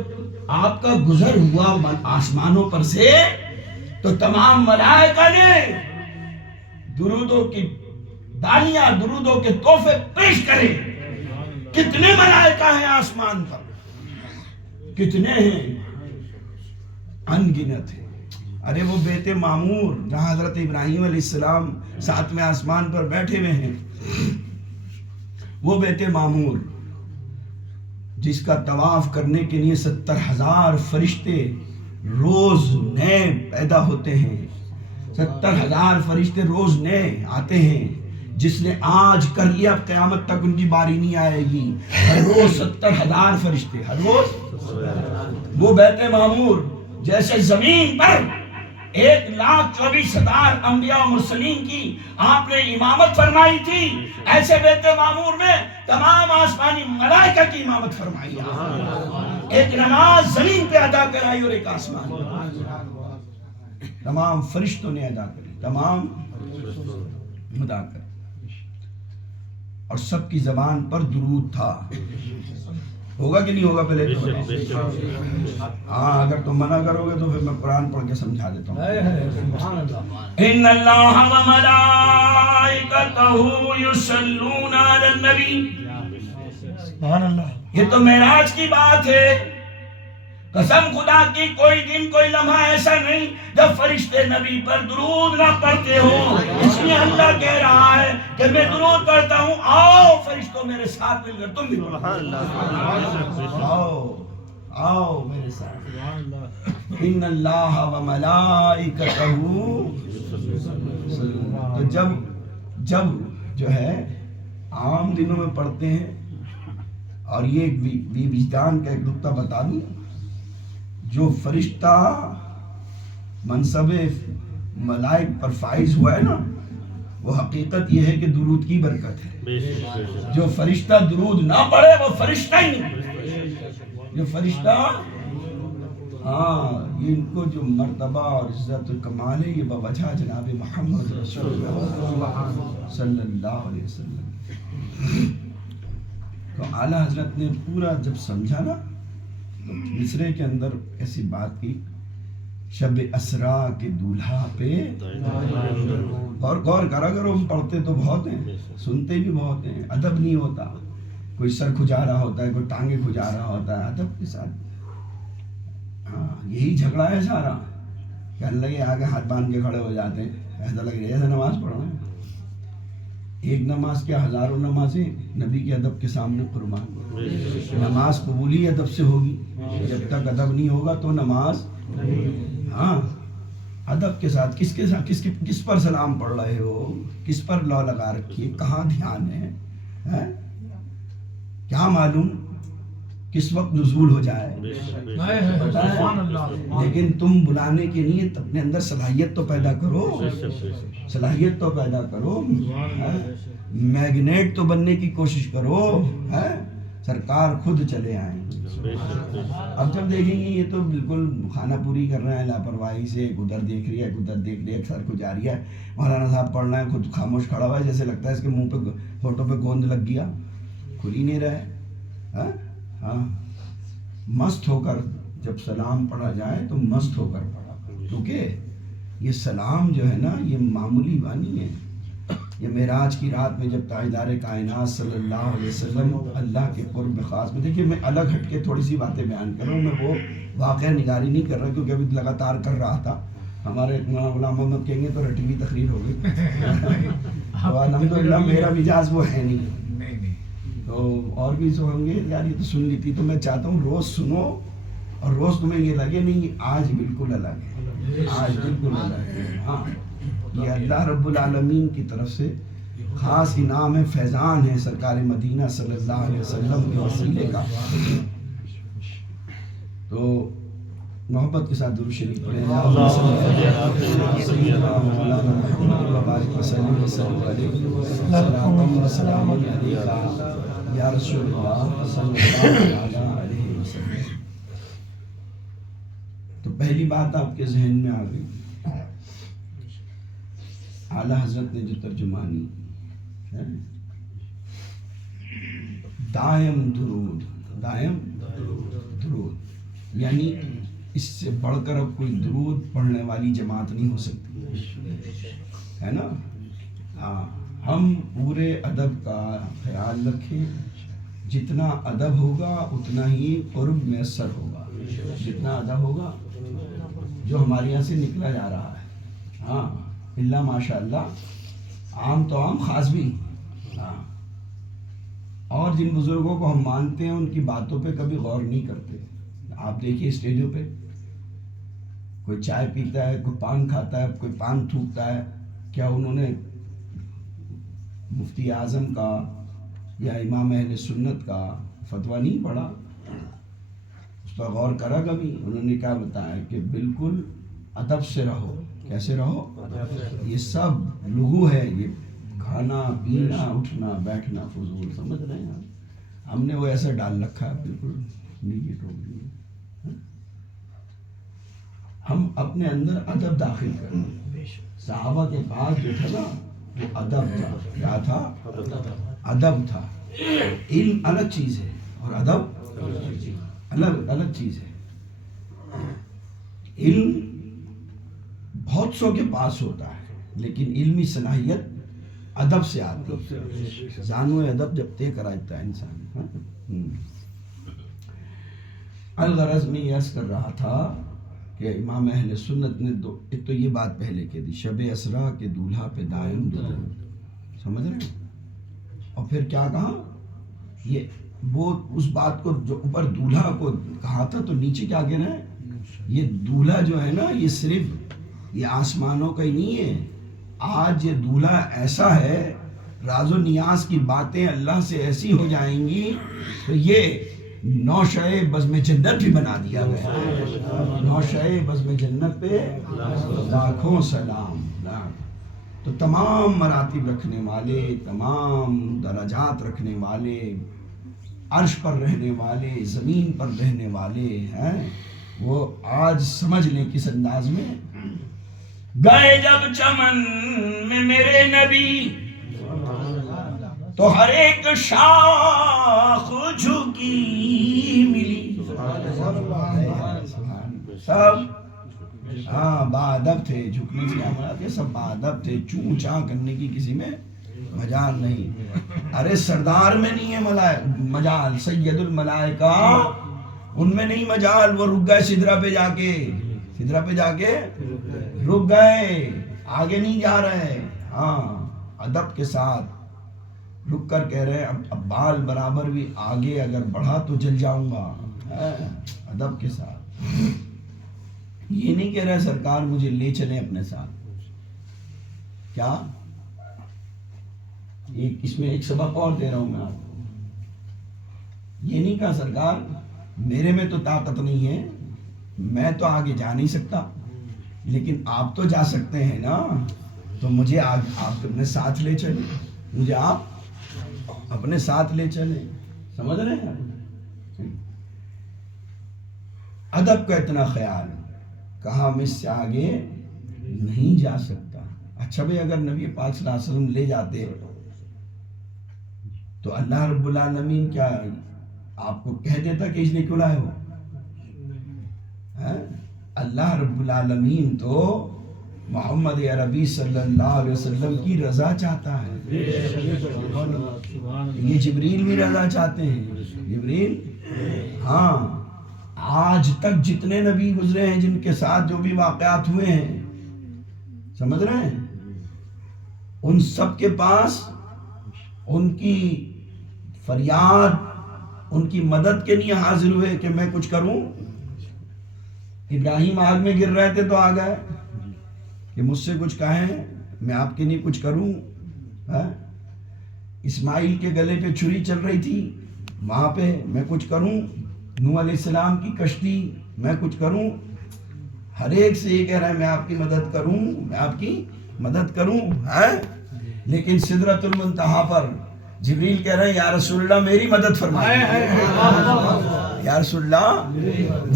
آپ کا گزر ہوا آسمانوں پر سے تو تمام ملائکہ نے درودوں کی دانیاں، درودوں کے تحفے پیش کرے۔ کتنے ملائکہ ہیں آسمان پر؟ کتنے ہیں؟ انگنت ہیں، ارے وہ بیت معمور جہاں حضرت ابراہیم علیہ السلام 7ویں آسمان پر بیٹھے ہوئے ہیں، وہ بیت معمور جس کا طواف کرنے کے لیے 70,000 فرشتے روز نئے پیدا ہوتے ہیں، 70,000 فرشتے روز نئے آتے ہیں. جس نے آج کر لیا قیامت تک ان کی باری نہیں آئے گی. ہر روز 70,000 فرشتے، ہر روز. وہ بیت معمور جیسے زمین پر 1,24,000 انبیاء و مرسلین کی آپ نے امامت فرمائی تھی، ایسے بیت معمور میں تمام آسمانی ملائکہ کی امامت فرمائی. ایک نماز زمین پہ ادا کرائی اور ایک آسمان تمام فرشتوں نے ادا کری، تمام ادا کری. اور سب کی زبان پر درود تھا. ہوگا کہ نہیں ہوگا پہلے تو بتاؤ. ہاں اگر تم منع کرو گے تو پھر میں قرآن پڑھ کے سمجھا دیتا ہوں. ان اللہ و ملائکتہ یصلون علی النبی. سبحان اللہ. یہ تو معراج کی بات ہے. قسم خدا کی کوئی دن کوئی لمحہ ایسا نہیں جب فرشتے نبی پر درود نہ پڑھتے ہو. اس لیے اللہ کہہ رہا ہے کہ میں درود پڑھتا ہوں، آؤ فرشتوں میرے ساتھ مل کر تم بھی پڑھو. آؤ میرے ساتھ. ان اللہ و ملائکتہ. تو جب جو ہے عام دنوں میں پڑھتے ہیں. اور یہ ایک وجدان کا ایک نقطہ بتا دوں، جو فرشتہ منصب ملائک پر فائز ہوا ہے نا، وہ حقیقت یہ ہے کہ درود کی برکت ہے. جو فرشتہ درود نہ پڑھے وہ فرشتہ ہی نہیں. جو فرشتہ یہ ان کو جو مرتبہ اور عزت و کمال ہے یہ بوجہ جناب محمد رسول اللہ صلی اللہ علیہ وسلم. تو اعلیٰ حضرت نے پورا جب سمجھا نا تو مصرے کے اندر ایسی بات کی، شب اسرا کے دولہا پہ غور کرا کرو. ہم پڑھتے تو بہت ہیں، سنتے بھی بہت ہیں، ادب نہیں ہوتا. کوئی سر کھجا رہا ہوتا ہے، کوئی ٹانگیں کھجا رہا ہوتا ہے، ادب کے ساتھ. یہی جھگڑا ہے سارا کہ اللہ کے آگے ہاتھ باندھ کے کھڑے ہو جاتے ہیں. ایسا لگ رہا ہے ایسا نماز پڑھنا ہے. ایک نماز کیا ہزاروں نمازیں نبی کے ادب کے سامنے قربان. نماز قبول ہی ادب سے ہوگی. جب تک ادب نہیں ہوگا تو نماز ادب کے ساتھ. کس کے ساتھ کس پر سلام پڑھ رہے ہو، کس پر لو لگا رکھی ہے، کہاں دھیان ہے، کیا معلوم کس وقت نزول ہو جائے. لیکن تم بلانے کے لیے اپنے اندر صلاحیت تو پیدا کرو، صلاحیت تو پیدا کرو. میگنیٹ تو بننے کی کوشش کرو. سرکار خود چلے آئیں. اب جب دیکھیں گے یہ تو بالکل خانہ پوری کر رہے ہیں لاپرواہی سے، ایک ادھر دیکھ رہی ہے، ایک ادھر دیکھ رہی ہے، ایک سر کو جا رہی ہے. مولانا صاحب پڑھ رہے ہیں، خود خاموش کھڑا ہوا ہے، جیسے لگتا ہے اس کے منہ پہ فوٹو پہ گوند لگ گیا، کھل ہی نہیں رہے. مست ہو کر جب سلام پڑھا جائے تو مست ہو کر پڑھا، کیونکہ یہ سلام جو ہے نا یہ معمولی بانی ہے. یہ معراج کی رات میں جب تاجدار کائنات صلی اللہ علیہ وسلم اللہ کے قرب خاص میں، دیکھیے میں الگ ہٹ کے تھوڑی سی باتیں بیان کر رہا ہوں. میں وہ واقعہ نگاری نہیں کر رہا کیونکہ ابھی لگاتار کر رہا تھا. ہمارے مولانا غلام محمد کہیں گے تو رٹی ہوئی تقریر ہو گئی. الحمدللہ میرا مزاج وہ ہے نہیں. تو اور بھی جو ہوں گے یار یہ تو سن لی تھی. تو میں چاہتا ہوں روز سنو اور روز تمہیں یہ لگے نہیں آج بالکل الگ ہے، آج بالکل الگ ہے. یہ اللہ رب العالمین کی طرف سے خاص انعام ہے، فیضان ہے سرکار مدینہ صلی اللہ علیہ وسلم کے وسیلے کا. تو محبت کے ساتھ درود شریف پڑھیں. اللہم صلی علی سیدنا مولانا محمد وبارک وسلم وسلام علیک یا رسول اللہ صلی اللہ علیہ وسلم. تو پہلی بات آپ کے ذہن میں آ گئی. اعلیٰ حضرت نے جو ترجمانی دائم درود، دائم درود یعنی اس سے بڑھ کر اب کوئی درود پڑھنے والی جماعت نہیں ہو سکتی ہے نا. ہم پورے ادب کا خیال رکھیں. جتنا ادب ہوگا اتنا ہی قرب میسر ہوگا. جتنا ادب ہوگا جو ہمارے یہاں سے نکلا جا رہا ہے. ہاں اللہ ماشاء اللہ، عام تو عام، خاص بھی. ہاں اور جن بزرگوں کو ہم مانتے ہیں ان کی باتوں پہ کبھی غور نہیں کرتے. آپ دیکھیے اسٹیجوں پہ کوئی چائے پیتا ہے، کوئی پان کھاتا ہے، کوئی پان تھوکتا ہے. کیا انہوں نے مفتی اعظم کا یا امام اہل سنت کا فتویٰ نہیں پڑھا؟ اس پر غور کرا کبھی؟ انہوں نے کیا بتایا کہ بالکل ادب سے رہو. کیسے رہو؟ یہ سب لغو ہے، یہ کھانا پینا اٹھنا بیٹھنا فضول، سمجھ رہے ہیں آپ؟ ہم نے وہ ایسا ڈال رکھا ہے بالکل نیچے ٹوکری میں. ہم اپنے اندر ادب داخل کریں. صحابہ کے پاس جو تھا نا وہ ادب تھا. کیا تھا؟ ادب تھا. علم الگ چیز ہے اور ادب الگ چیز ہے. علم بہت سو کے پاس ہوتا ہے لیکن علمی صلاحیت ادب سے آتی ہے. زانو ادب جب طے کراتا ہے انسان. الغرض میں یہ عرض کر رہا تھا کہ امام اہل سنت نے ایک تو یہ بات پہلے کہہ دی، شب اسرا کے دولہا پہ دائم درود. سمجھ رہے ہیں؟ اور پھر کیا کہا؟ یہ وہ اس بات کو جو اوپر دولہا کو کہا تھا تو نیچے کیا کہہ رہے ہیں؟ یہ دولہا جو ہے نا یہ صرف یہ آسمانوں کا ہی نہیں ہے. آج یہ دولہا ایسا ہے، راز و نیاز کی باتیں اللہ سے ایسی ہو جائیں گی تو یہ نوشۂ بزم جنت بھی بنا دیا گیا. نوشۂ بزم جنت پہ لاکھوں سلام. تو تمام مراتب رکھنے والے، تمام درجات رکھنے والے، عرش پر رہنے والے، زمین پر رہنے والے ہیں، وہ آج سمجھ لیں کس انداز میں گئے جب چمن میں میرے نبی تو ہر ایک شاخ جھکی ملی. سب ہاں باادب تھے. جھکنے سے کیا مراد ہے؟ سب باادب تھے. چوں چاں کرنے کی کسی میں مجال نہیں. ارے سردار میں نہیں ہے مجال، سید الملائکہ ان میں نہیں مجال. وہ رک گئے سدرہ پہ جا کے رک گئے، آگے نہیں جا رہے. ہاں ادب کے ساتھ رک کر کہہ رہے ہیں اب بال برابر بھی آگے اگر بڑھا تو جل جاؤں گا. ادب کے ساتھ یہ نہیں کہہ رہے سرکار مجھے لے چلیں اپنے ساتھ. کیا اس میں ایک سبق اور دے رہا ہوں میں آپ کو. یہ نہیں کہا سرکار میرے میں تو طاقت نہیں ہے، میں تو آگے جا نہیں سکتا، لیکن آپ تو جا سکتے ہیں نا، تو مجھے آپ اپنے ساتھ لے چلیں. مجھے آپ اپنے ساتھ لے چلیں. سمجھ رہے ہیں؟ ادب کا اتنا خیال. کہا میں اس سے آگے نہیں جا سکتا. اچھا بھئی اگر نبی پاک صلی اللہ علیہ وسلم لے جاتے تو اللہ رب العالمین کیا آپ کو کہہ دیتا کہ اس نے کیوں لائے ہو؟ اللہ رب العالمین تو محمد عربی صلی اللہ علیہ وسلم کی رضا چاہتا ہے. یہ جبریل بھی رضا چاہتے ہیں. جبریل ہاں آج تک جتنے نبی گزرے ہیں جن کے ساتھ جو بھی واقعات ہوئے ہیں، سمجھ رہے ہیں، ان سب کے پاس ان کی فریاد، ان کی مدد کے لیے حاضر ہوئے کہ میں کچھ کروں. ابراہیم آگ میں گر رہے تھے تو آ گئے کہ مجھ سے کچھ کہیں، میں آپ کے لیے کچھ کروں. اسماعیل کے گلے پہ چھری چل رہی تھی، وہاں پہ میں کچھ کروں. نوح علیہ السلام کی کشتی، میں کچھ کروں. ہر ایک سے یہ کہہ رہا ہے میں آپ کی مدد کروں، میں آپ کی مدد کروں. لیکن سدرۃ المنتہا پر جبریل کہہ رہے ہیں یا رسول اللہ میری مدد فرمائیں. یا رسول اللہ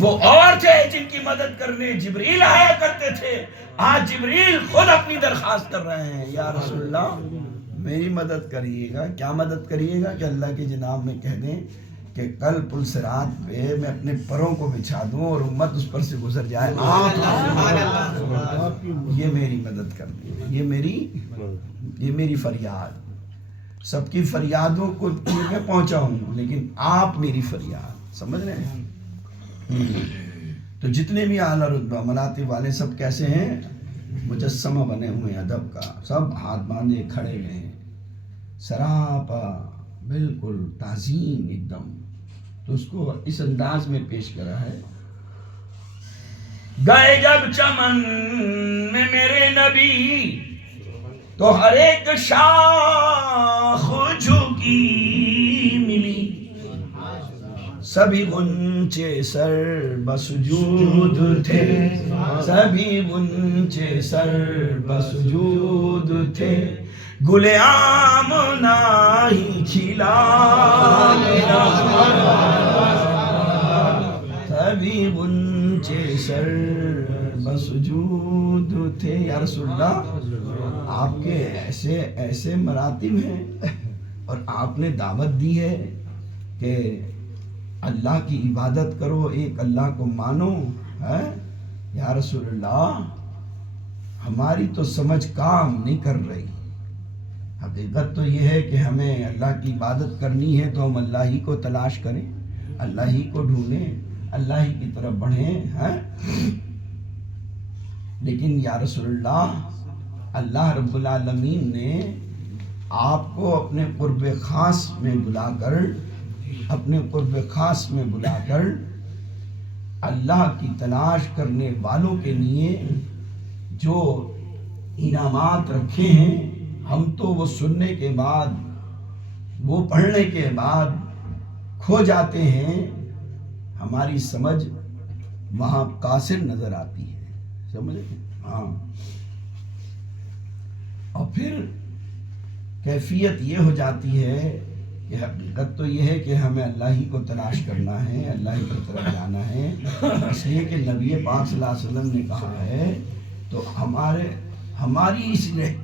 وہ اور تھے جن کی مدد کرنے جبریل آیا کرتے تھے، آج جبریل خود اپنی درخواست کر رہے ہیں یا رسول اللہ میری مدد کریے گا. کیا مدد کریے گا؟ کہ اللہ کے جناب میں کہہ دیں کہ کل پل صراط پہ میں اپنے پروں کو بچھا دوں اور امت اس پر سے گزر جائے. یہ میری مدد کر دیں. یہ میری فریاد. سب کی فریادوں کو میں پہنچا ہوں لیکن آپ میری فریاد. سمجھ رہے ہیں؟ تو جتنے بھی اعلیٰ رتبہ مراتب والے سب کیسے ہیں؟ مجسمہ بنے ہوئے ہیں ادب کا، سب ہاتھ باندھے کھڑے ہوئے ہیں، سراپا بالکل تعظیم ایک دم. تو اس کو اس انداز میں پیش کرا ہے. گئے جب چمن میں میرے نبی تو ہر ایک شاخ جھکی ملی، سبھی غنچے سر بسجود تھے، سبھی غنچے سر بسجود تھے، گل آمنہ ہی کھلا سبھی غنچے سر بسجود تھے. یا رسول اللہ آپ کے ایسے ایسے مراتب ہیں اور آپ نے دعوت دی ہے کہ اللہ کی عبادت کرو، ایک اللہ کو مانو ہے. یا رسول اللہ ہماری تو سمجھ کام نہیں کر رہی. حقیقت تو یہ ہے کہ ہمیں اللہ کی عبادت کرنی ہے تو ہم اللہ ہی کو تلاش کریں، اللہ ہی کو ڈھونڈیں، اللہ ہی کی طرف بڑھیں ہیں. لیکن یا رسول اللہ رب العالمین نے آپ کو اپنے قرب خاص میں بلا کر اللہ کی تلاش کرنے والوں کے لیے جو انعامات رکھے ہیں، ہم تو وہ سننے کے بعد، وہ پڑھنے کے بعد کھو جاتے ہیں. ہماری سمجھ وہاں قاصر نظر آتی ہے، سمجھے؟ ہاں. اور پھر کیفیت یہ ہو جاتی ہے کہ حقیقت تو یہ ہے کہ ہمیں اللہ ہی کو تلاش کرنا ہے، اللہ ہی کی طرف جانا ہے. اس لیے کہ نبی پاک صلی اللہ علیہ وسلم نے کہا ہے تو ہماری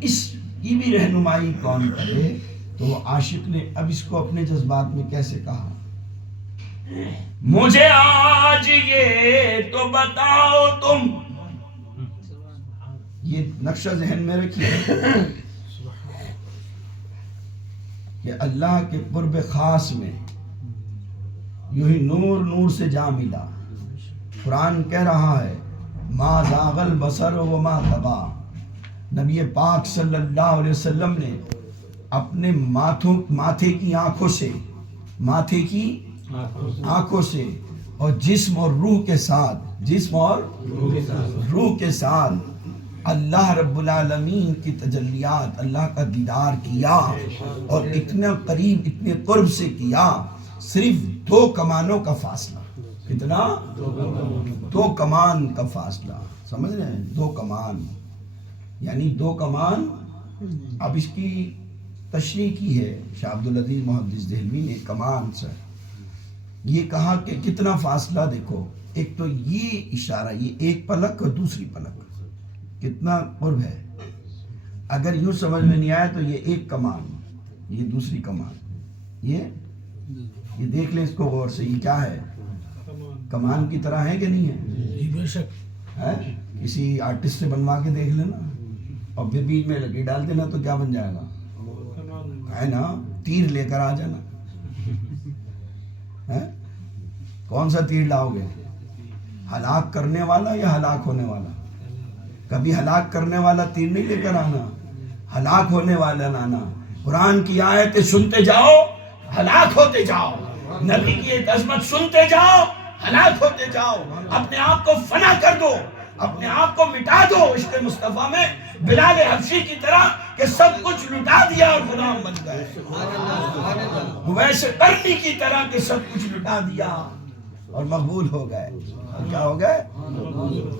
اس کی بھی رہنمائی کون کرے؟ تو وہ عاشق نے اب اس کو اپنے جذبات میں کیسے کہا؟ مجھے آج یہ تو بتاؤ تم، یہ نقشہ ذہن میں رکھیے کہ اللہ کے قرب خاص میں یوں ہی نور نور سے جا ملا. قرآن کہہ رہا ہے ما زاغ البصر وما طغى. نبی پاک صلی اللہ علیہ وسلم نے اپنے ماتھے کی آنکھوں سے اور جسم اور روح کے ساتھ اللہ رب العالمین کی تجلیات، اللہ کا دیدار کیا اور اتنا قریب، اتنے قرب سے کیا. صرف 2 کمانوں کا فاصلہ. کتنا؟ 2 کمان کا فاصلہ. سمجھ رہے ہیں؟ 2 کمان یعنی 2 کمان. اب اس کی تشریح کی ہے شاہ عبدالعزیز محدث دہلوی نے کمان سے. یہ کہا کہ کتنا فاصلہ دیکھو، ایک تو یہ اشارہ، یہ ایک پلک اور دوسری پلک، کتنا قرب ہے. اگر یوں سمجھ میں نہیں آیا تو یہ ایک کمان، یہ دوسری کمان، یہ دیکھ لیں اس کو غور سے. یہ کیا ہے؟ کمان کی طرح ہے کہ نہیں ہے؟ بے شک ہے. کسی آرٹسٹ سے بنوا کے دیکھ لینا اور پھر بیچ میں لکیر ڈال دینا تو کیا بن جائے گا؟ ہے نا؟ تیر لے کر آ جانا. کون سا تیر لاؤ گے؟ ہلاک کرنے والا یا ہلاک ہونے والا؟ کبھی ہلاک کرنے والا تیر نہیں لے کر آنا، ہلاک ہونے والا لانا. قرآن کی آیتیں سنتے جاؤ، ہلاک ہوتے جاؤ. نبی کی ایک عظمت سنتے جاؤ، ہلاک ہوتے جاؤ. اپنے آپ کو فنا کر دو، اپنے آپ کو مٹا دو عشق مصطفیٰ میں، بلال حبشی کی طرح کہ سب کچھ لٹا دیا اور غلام بن گئے. ویسے کرنی کی طرح کہ سب کچھ لٹا دیا اور مقبول ہو گئے. اور کیا ہو گئے؟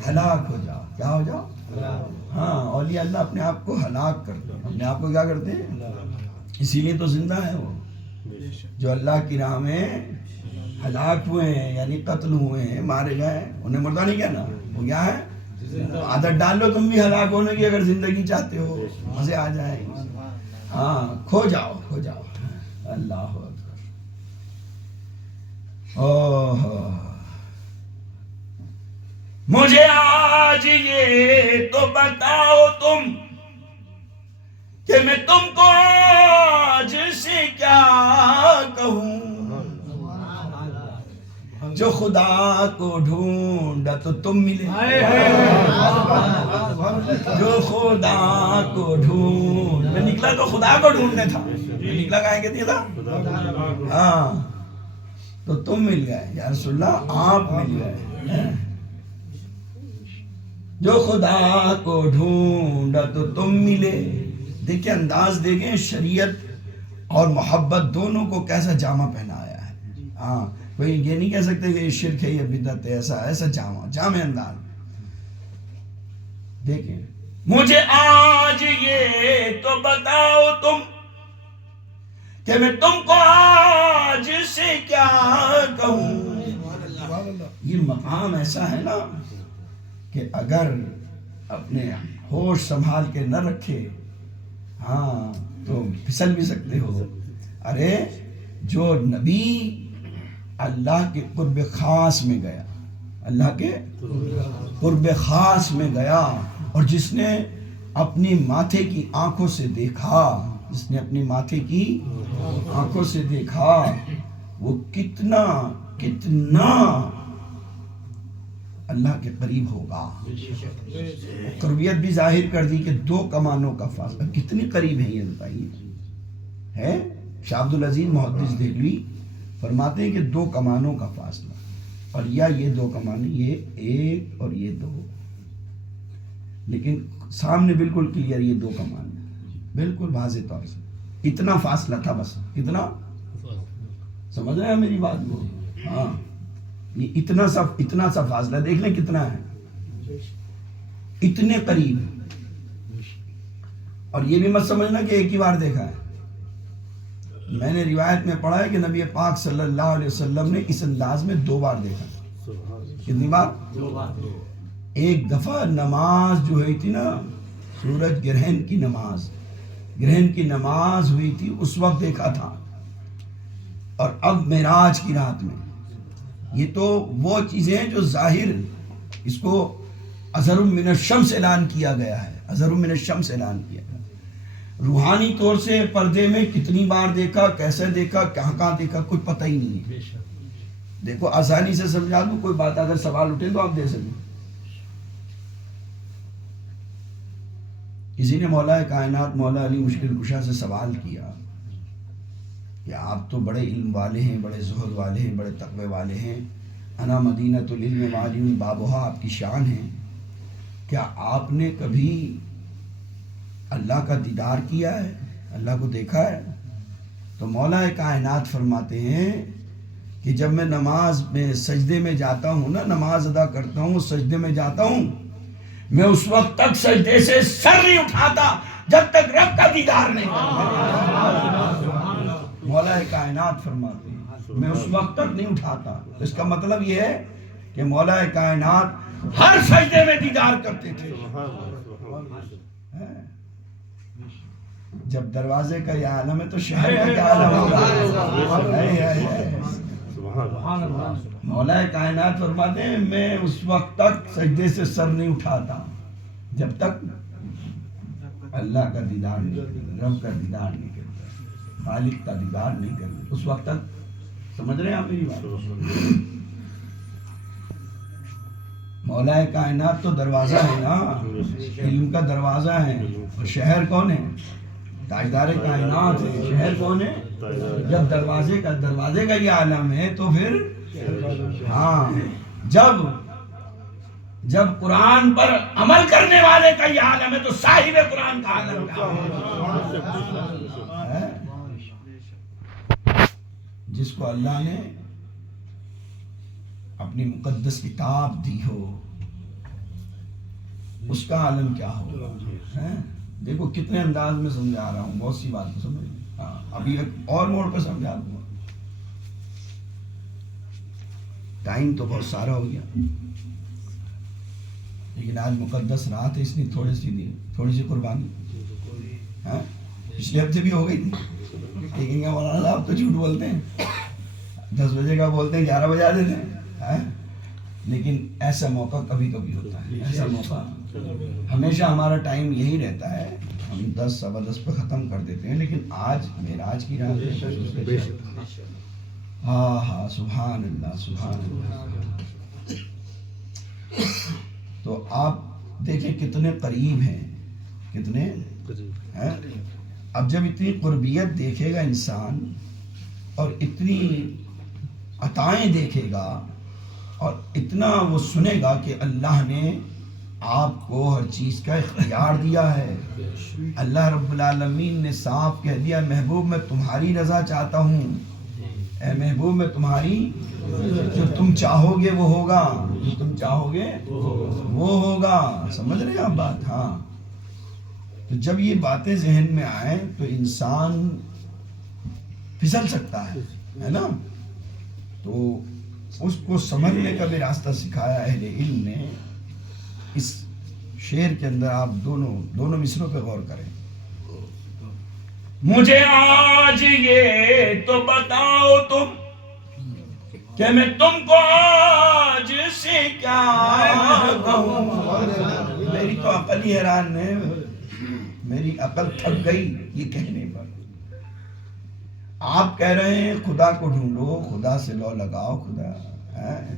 ہلاک ہو جاؤ. کیا ہو جاؤ؟ ہاں. اولیاء اللہ اپنے آپ کو ہلاک کرتے ہیں. اپنے آپ کو کیا کرتے ہیں؟ اسی لیے تو زندہ ہے وہ جو اللہ کی راہ میں ہلاک ہوئے ہیں، یعنی قتل ہوئے ہیں، مارے گئے. انہیں مردہ نہیں کہنا، وہ کیا ہے؟ عادت ڈال لو تم بھی ہلاک ہونے کی اگر زندگی چاہتے ہو، مزے آ جائیں. ہاں، کھو جاؤ. اللہ اکبر. مجھے آج یہ تو بتاؤ تم کہ میں تم کو آج سے کیا کہوں. جو خدا کو ڈھونڈا تو تم ملے، جو خدا کو ڈھونڈ، میں نکلا تو خدا کو ڈھونڈنے تھا، میں نکلا کہاں کے تھا؟ ہاں، تو تم مل گئے یا رسول اللہ، آپ مل گئے۔ جو خدا کو ڈھونڈا تو تم ملے۔ دیکھیں انداز دیکھیں، شریعت اور محبت دونوں کو کیسا جامع پہنایا ہے۔ ہاں، کوئی یہ نہیں کہہ سکتے کہ یہ شرک ہے، یہ بدعت ہے، ایسا جامع انداز۔ دیکھیں، مجھے آج یہ تو بتاؤ تم کہ میں تم کو آج سے کیا کہوں۔ یہ مقام ایسا ہے نا کہ اگر اپنے ہوش سنبھال کے نہ رکھے ہاں تو پھسل بھی سکتے ہو۔ ارے جو نبی اللہ کے قرب خاص میں گیا، اللہ کے قرب خاص میں گیا، اور جس نے اپنی ماتھے کی آنکھوں سے دیکھا، جس نے اپنی ماتھے کی آنکھوں سے دیکھا، وہ کتنا اللہ کے قریب ہوگا۔ قربیت بھی ظاہر کر دی کہ 2 کمانوں کا فاصلہ، کتنی قریب ہے یہ بتائیے ہے۔ شاہ عبد العزیز محدث دہلوی فرماتے ہیں کہ 2 کمانوں کا فاصلہ، اور یہ 2 کمانیں، یہ 1 اور یہ 2، لیکن سامنے بالکل کلیئر یہ 2 کمانیں، بالکل واضح طور سے اتنا فاصلہ تھا، بس اتنا، سمجھ رہے ہیں میری بات کو؟ ہاں، یہ اتنا سا فاصلہ دیکھ لیں کتنا ہے، اتنے قریب۔ اور یہ بھی مت سمجھنا کہ ایک ہی بار دیکھا ہے، میں نے روایت میں پڑھا ہے کہ نبی پاک صلی اللہ علیہ وسلم نے اس انداز میں 2 بار دیکھا۔ کتنی بار؟ 2 بار۔ ایک دفعہ نماز جو ہوئی تھی نا، سورج گرہن کی نماز ہوئی تھی، اس وقت دیکھا تھا، اور اب معراج کی رات میں۔ یہ تو وہ چیزیں ہیں جو ظاہر، اس کو اظہر من الشمس اعلان کیا گیا ہے، اظہر من الشمس اعلان کیا گیا۔ روحانی طور سے پردے میں کتنی بار دیکھا، کیسے دیکھا، کہاں دیکھا، کوئی پتہ ہی نہیں ہے۔ دیکھو آسانی سے سمجھا دوں، کوئی بات اگر سوال اٹھے تو آپ دے سکیں۔ کسی نے مولا کائنات مولا علی مشکل کشا سے سوال کیا کہ آپ تو بڑے علم والے ہیں، بڑے زہد والے ہیں، بڑے تقوی والے ہیں، انا مدینۃ العلم وعلی بابھا، آپ کی شان ہے، کیا آپ نے کبھی اللہ کا دیدار کیا ہے، اللہ کو دیکھا ہے؟ تو مولا کائنات فرماتے ہیں کہ جب میں نماز میں سجدے میں جاتا ہوں نا، نماز ادا کرتا ہوں، سجدے میں جاتا ہوں، میں اس وقت تک سجدے سے سر نہیں اٹھاتا جب تک رب کا دیدار نہیں کرتا۔ مولا کائنات فرماتے ہیں میں اس وقت تک نہیں اٹھاتا۔ اس کا مطلب یہ ہے کہ مولا کائنات ہر سجدے میں دیدار کرتے تھے۔ جب دروازے کا یہ عالم ہے تو شہر کا کیا عالم ہوگا؟ مولا کائنات فرماتے ہیں میں اس وقت تک سجدے سے سر نہیں اٹھاتا جب تک اللہ کا دیدار نہیں کرتا، رب کا دیدار نہیں کرتا، خالق کا دیدار نہیں کرتا، اس وقت تک۔ سمجھ رہے ہیں آپ میری بات؟ مولا کائنات تو دروازہ ہے نا، علم کا دروازہ ہے، اور شہر کون ہے؟ تاجدار کائنات ہے۔ شہر کون ہے؟ جب دروازے کا یہ عالم ہے تو پھر ہاں، جب قرآن پر عمل کرنے والے کا یہ عالم ہے تو صاحب قرآن کا عالم کیا ہے؟ جس کو اللہ نے اپنی مقدس کتاب دی ہو اس کا عالم کیا ہوگا؟ دیکھو کتنے انداز میں سمجھا رہا ہوں، بہت سی بات کو سمجھ۔ ابھی ایک اور موڑ پہ سمجھا دوں گا، ٹائم تو بہت سارا ہو گیا، لیکن آج مقدس رات ہے، اس لیے تھوڑی سی قربانی پچھلے ہفتے بھی ہو گئی تھی۔ لیکن کیا مولانا صاحب تو جھوٹ بولتے ہیں، 10 بجے کا بولتے ہیں 11 بجا دیتے ہیں، لیکن ایسا موقع کبھی کبھی ہوتا ہے۔ ایسا موقع ہمیشہ ہمارا ٹائم یہی رہتا ہے، ہم 10 سوا 10 پہ ختم کر دیتے ہیں، لیکن آج معراج کی رات ہے، ہاں ہاں سبحان اللہ سبحان اللہ. تو آپ دیکھیں کتنے قریب ہیں، کتنے ہیں. اب جب اتنی قربیت دیکھے گا انسان اور اتنی عطائیں دیکھے گا اور اتنا وہ سنے گا کہ اللہ نے آپ کو ہر چیز کا اختیار دیا ہے. اللہ رب العالمین نے صاف کہہ دیا محبوب میں تمہاری رضا چاہتا ہوں، اے محبوب میں تمہاری، جو تم چاہو گے وہ ہوگا، جو تم چاہو گے وہ ہوگا. سمجھ رہے ہیں آپ بات؟ ہاں. تو جب یہ باتیں ذہن میں آئیں تو انسان پھسل سکتا ہے نا. تو اس کو سمجھنے کا بھی راستہ سکھایا اہل علم نے. اس شعر کے اندر آپ دونوں مصروں پہ غور کریں. مجھے آج یہ تو بتاؤ تم کہ میں تم کو آج سے کیا کہوں. میری تو عقل ہی حیران ہے، میری عقل تھک گئی یہ کہنے پر. آپ کہہ رہے ہیں خدا کو ڈھونڈو، خدا سے لو لگاؤ، خدا ہے.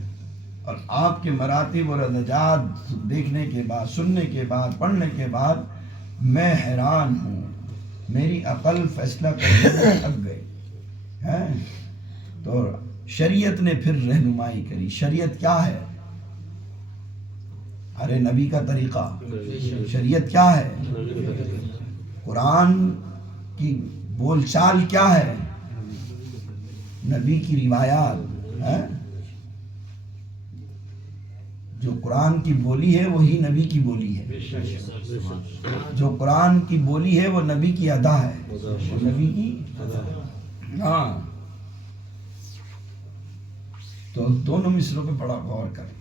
اور آپ کے مراتب اور درجات دیکھنے کے بعد، سننے کے بعد، پڑھنے کے بعد میں حیران ہوں. میری عقل فیصلہ کرنے میں تھک گئی ہے. تو شریعت نے پھر رہنمائی کری. شریعت کیا ہے؟ ارے نبی کا طریقہ. شریعت کیا ہے؟ قرآن کی بول چال کیا ہے؟ نبی کی روایات ہے. جو قرآن کی بولی ہے وہی نبی کی بولی ہے. جو قرآن کی بولی ہے وہ نبی کی ادا ہے، وہ نبی کی. ہاں. تو دونوں مصروں پہ بڑا غور کریں.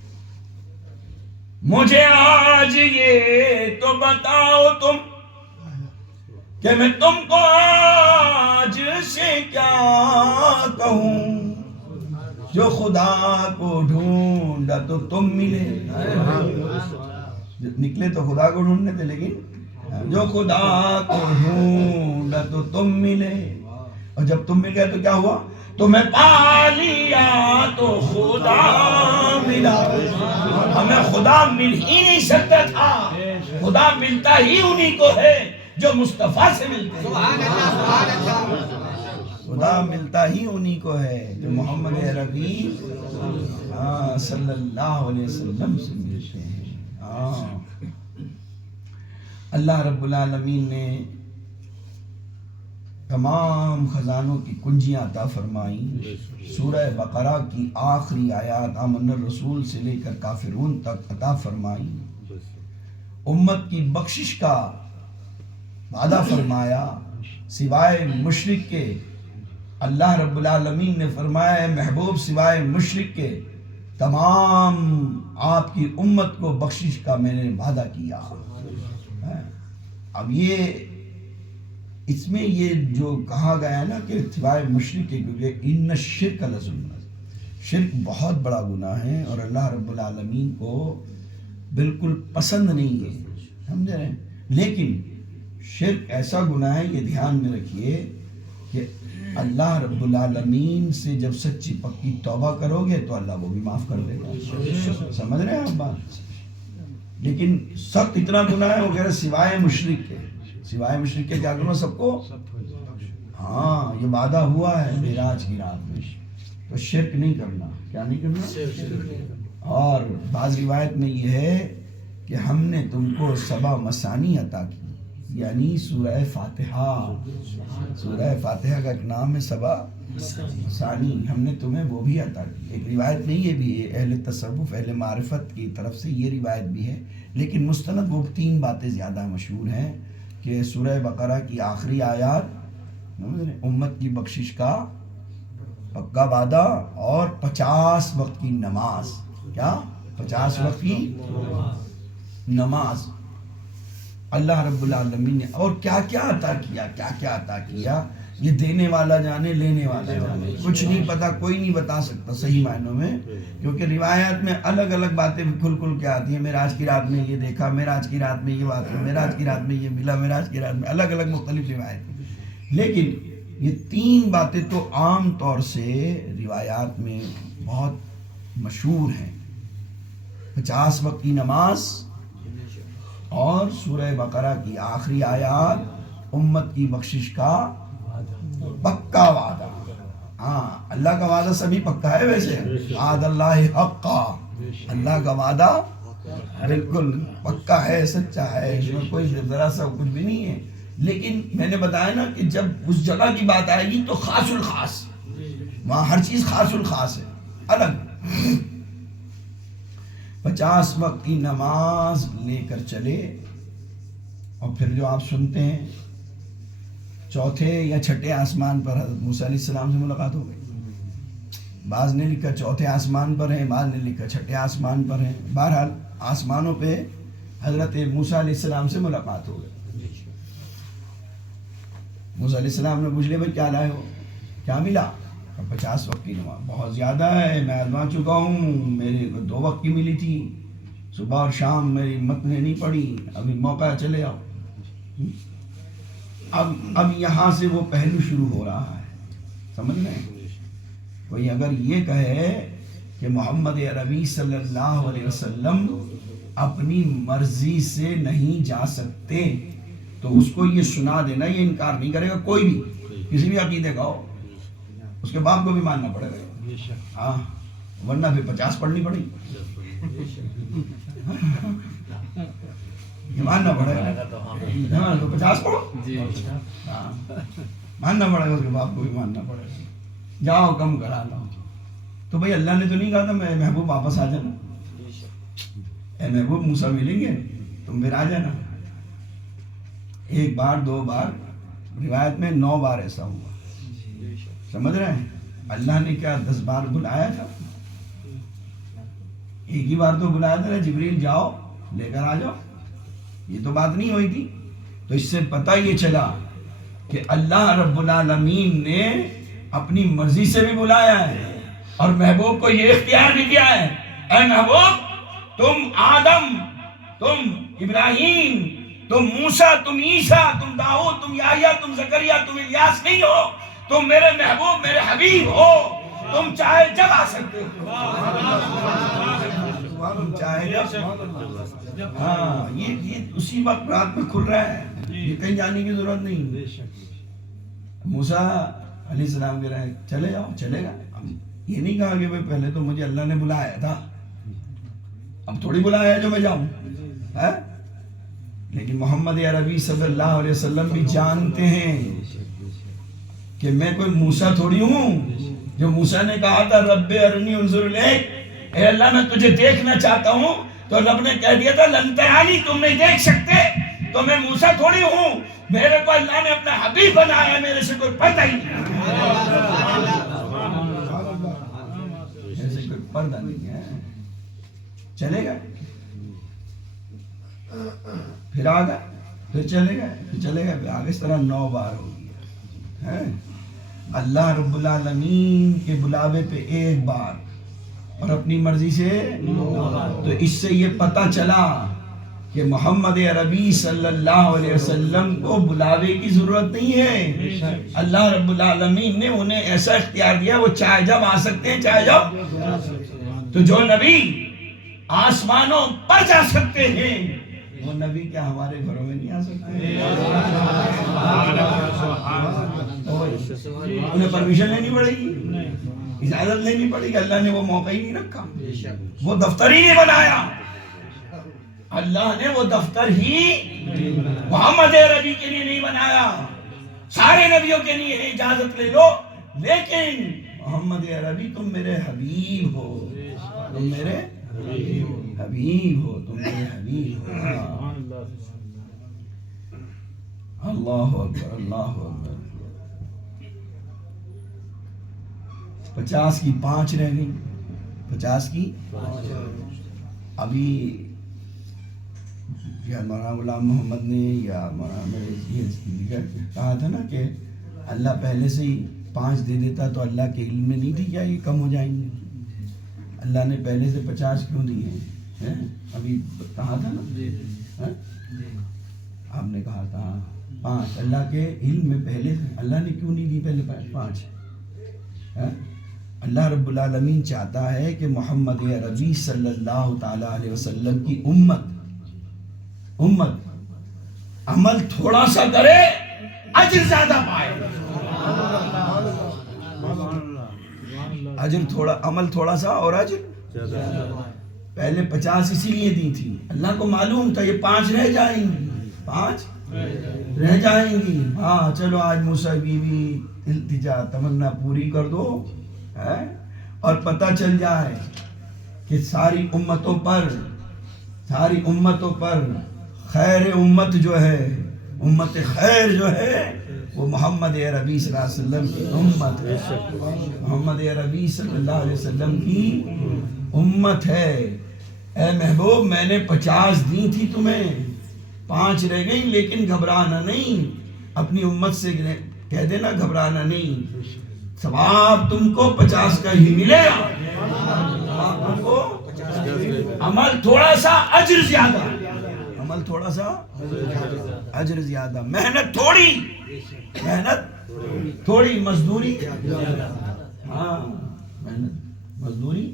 مجھے آج یہ تو بتاؤ تم کہ میں تم کو آج سے کیا کہوں. جو خدا کو ڈھونڈا تو تم ملے. نکلے تو خدا کو ڈھونڈنے تھے، لیکن جو خدا کو ڈھونڈا تو تم ملے. اور جب تم مل گئے تو کیا ہوا؟ تمہیں پا لیا تو خدا ملا. ہمیں خدا مل ہی نہیں سکتا تھا. خدا ملتا ہی انہی کو ہے جو مصطفیٰ سے ملتے ہیں. خدا ملتا ہی انہی کو ہے جو محمد عربی صلی اللہ علیہ وسلم سے ملتے ہیں. اللہ رب العالمین نے تمام خزانوں کی کنجیاں عطا فرمائیں. سورہ بقرہ کی آخری آیات آمن الرسول سے لے کر کافرون تک عطا فرمائیں. امت کی بخشش کا وعدہ فرمایا. سوائے مشرک کے اللہ رب العالمین نے فرمایا ہے محبوب سوائے مشرک کے تمام آپ کی امت کو بخشش کا میں نے وعدہ کیا. اب یہ اس میں یہ جو کہا گیا ہے نا کہ سوائے مشرک کے، کیونکہ ان الشرک لظلم، شرک بہت بڑا گناہ ہے اور اللہ رب العالمین کو بالکل پسند نہیں ہے. سمجھ رہے ہیں؟ لیکن شرک ایسا گناہ ہے، یہ دھیان میں رکھیے کہ اللہ رب العالمین سے جب سچی پکی توبہ کرو گے تو اللہ وہ بھی معاف کر دے گا. سمجھ رہے ہیں آپ بات؟ لیکن سخت اتنا گناہ ہے وہ کہہ رہے سوائے مشرک کے. سوائے مشرک کے کیا کرنا سب کو؟ ہاں یہ وعدہ ہوا ہے معراج کی رات میں. تو شرک نہیں کرنا. کیا نہیں کرنا؟ اور بعض روایت میں یہ ہے کہ ہم نے تم کو 7 مثانی عطا کی، یعنی سورہ فاتحہ. سورہ فاتحہ کا ایک نام ہے 7 مثانی. ہم نے تمہیں وہ بھی عطا کی. ایک روایت میں یہ بھی ہے، اہل تصوف اہل معرفت کی طرف سے یہ روایت بھی ہے، لیکن مستند وہ 3 باتیں زیادہ مشہور ہیں کہ سورہ بقرہ کی آخری آیات، امت کی بخشش کا پکا وعدہ، اور 50 وقت کی نماز. کیا؟ 50 وقت کی نماز. اللہ رب العالمین نے اور کیا کیا عطا کیا، کیا کیا عطا کیا، یہ دینے والا جانے لینے والا جانے. کچھ نہیں پتا، کوئی نہیں بتا سکتا صحیح معنوں میں، کیونکہ روایات میں الگ الگ باتیں کھل کھل کے آتی ہیں. معراج کی رات میں یہ دیکھا، معراج کی رات میں یہ بات، معراج کی رات میں یہ ملا، معراج کی رات میں الگ الگ مختلف روایت. لیکن یہ تین باتیں تو عام طور سے روایات میں بہت مشہور ہیں، 50 وقت کی نماز اور سورہ بقرہ کی آخری آیات، امت کی بخشش کا پکا وعدہ۔ ہاں، اللہ کا وعدہ سبھی پکا ہے، ویسے وعد اللہ حقا، اللہ کا وعدہ بالکل پکا ہے، سچا ہے، اس میں کوئی ذرا سا کچھ بھی نہیں ہے۔ لیکن میں نے بتایا نا کہ جب اس جگہ کی بات آئے گی تو خاص الخاص، وہاں ہر چیز خاص الخاص ہے، الگ۔ 50 وقت کی نماز لے کر چلے، اور پھر جو آپ سنتے ہیں چوتھے یا چھٹے آسمان پر حضرت موسیٰ علیہ السلام سے ملاقات ہو گئی۔ بعض نے لکھا چوتھے آسمان پر ہیں، بعض نے لکھا چھٹے آسمان پر ہیں، بہرحال آسمانوں پہ حضرت موسیٰ علیہ السلام سے ملاقات ہو گئی۔ موسیٰ علیہ السلام نے پوچھ لیا بھائی کیا لائے ہو، کیا ملا؟ 50 وقت کی نماز بہت زیادہ ہے، میں آزما چکا ہوں، میرے کو 2 وقت کی ملی تھی، صبح اور شام میری مت نے نہیں پڑھی، ابھی موقع چلے آؤ۔ اب یہاں سے وہ پہلو شروع ہو رہا ہے، سمجھ رہے ہیں؟ کوئی اگر یہ کہے کہ محمد عربی صلی اللہ علیہ وسلم اپنی مرضی سے نہیں جا سکتے تو اس کو یہ سنا دینا، یہ انکار نہیں کرے گا کوئی بھی، کسی بھی عقیدے کا ہو، اس کے باپ کو بھی ماننا پڑے گا، ہاں، ورنہ پھر 50 پڑھنی پڑے گی، یہ ماننا پڑے گا، ہاں تو 50 پڑھو، ہاں ماننا پڑے گا، اس کے باپ کو بھی ماننا پڑے گا، جاؤ کم کرا لو۔ تو بھائی اللہ نے تو نہیں کہا تھا میں محبوب واپس آ جانا، اے محبوب موسیٰ ملیں گے تم پھر آ جانا۔ 1 بار 2 بار، روایت میں 9 بار ایسا ہوا، سمجھ رہے ہیں؟ اللہ نے کیا 10 بار بلایا تھا؟ ایک ہی بار تو بلایا تھا نا، جبریل جاؤ لے کر آ جاؤ، یہ تو بات نہیں ہوئی تھی۔ تو اس سے پتہ یہ چلا کہ اللہ رب العالمین نے اپنی مرضی سے بھی بلایا ہے، اور محبوب کو یہ اختیار بھی دیا ہے، اے محبوب تم آدم، تم ابراہیم، تم موسیٰ، تم عیسیٰ، تم داؤد، تم یحییٰ، تم زکریا، تم الیاس نہیں ہو، تم میرے محبوب، میرے حبیب ہو، تم چاہے جب آ سکتے ہو، تم چاہے جب، ہاں یہ اسی وقت رات میں کھل رہا ہے، یہ کہیں جانے کی ضرورت نہیں۔ موسیٰ علیہ السلام کہہ رہے ہیں چلے جاؤ، چلے گا، یہ نہیں کہا کہ بھائی پہلے تو مجھے اللہ نے بلایا تھا، اب تھوڑی بلایا ہے جو میں جاؤں، ہے؟ لیکن محمد عربی صلی اللہ علیہ وسلم بھی جانتے ہیں کہ میں کوئی موسیٰ تھوڑی ہوں، جو موسیٰ نے کہا تھا رب ارنی انظر الیک، اے اللہ میں تجھے دیکھنا چاہتا ہوں، تو رب نے کہہ دیا تھا لن ترانی، تم نہیں دیکھ سکتے، تو میں موسیٰ تھوڑی ہوں، میرے کو اللہ نے اپنا حبیب بنایا ہے، میرے سے کوئی پردہ ہی نہیں، میرے سے کوئی پردہ نہیں ہے۔ چلے گئے، پھر آ گئے، پھر چلے گئے، پھر چلے گئے، پھر آگے اس طرح 9 بار ہو گیا ہے۔ اللہ رب العالمین کے بلاوے پہ 1 بار اور اپنی مرضی سے 9 بار، تو اس سے یہ پتہ چلا کہ محمد عربی صلی اللہ علیہ وسلم کو بلاوے کی ضرورت نہیں ہے، اللہ رب العالمین نے انہیں ایسا اختیار دیا، وہ چاہے جب آ سکتے ہیں، چاہے جب۔ تو جو نبی آسمانوں پر جا سکتے ہیں، وہ نبی کیا ہمارے گھروں میں نہیں آ سکتے؟ انہیں پرمیشن لینی پڑے گی، اجازت لینی پڑے گی، اللہ نے وہ موقع ہی نہیں رکھا، وہ دفتر ہی نہیں بنایا، اللہ نے وہ دفتر ہی محمد عربی کے لیے نہیں بنایا، سارے نبیوں کے لیے اجازت لے لو، لیکن محمد عربی تم میرے حبیب ہو، تم میرے حبیب ہو، تم میرے حبیب ہو۔ اللہ اکبر، اللہ اکبر۔ 50 کی 5 رہ گئی، 50 کی ابھی یا مولانا غلام محمد نے یا مولانا یہ کہا تھا نا کہ اللہ پہلے سے ہی 5 دے دیتا تو اللہ کے علم میں نہیں تھی کیا یہ کم ہو جائیں گے؟ اللہ نے پہلے سے 50 کیوں دیے ہیں؟ ابھی کہا تھا نا، آپ نے کہا تھا 5 اللہ کے علم میں پہلے اللہ نے کیوں نہیں دی پہلے 5؟ اللہ رب العالمین چاہتا ہے کہ محمد عربی صلی اللہ تعالیٰ علیہ وسلم کی امت عمل تھوڑا سا کرے اجر زیادہ پائے. اجر تھوڑا، عمل تھوڑا سا اور اجر. پہلے 50 اسی لیے دی تھی، اللہ کو معلوم تھا یہ 5 رہ جائیں گی، 5 رہ جائیں گی. ہاں چلو آج موسیٰ بیوی التجا تمنا پوری کر دو اور پتہ چل جائے کہ ساری امتوں پر خیر امت جو ہے، امت خیر جو ہے وہ محمد عربی صلی اللہ علیہ وسلم کی امت ہے. محمد عربی صلی اللہ علیہ وسلم کی امت ہے. اے محبوب میں نے 50 دی تھی تمہیں، 5 رہ گئی، لیکن گھبرانا نہیں. اپنی امت سے کہہ دینا گھبرانا نہیں، ثواب تم کو 50 کا ہی ملے گا. تم کو عمل تھوڑا سا اجر زیادہ، عمل تھوڑا سا اجر زیادہ، محنت تھوڑی مزدوری. ہاں محنت مزدوری.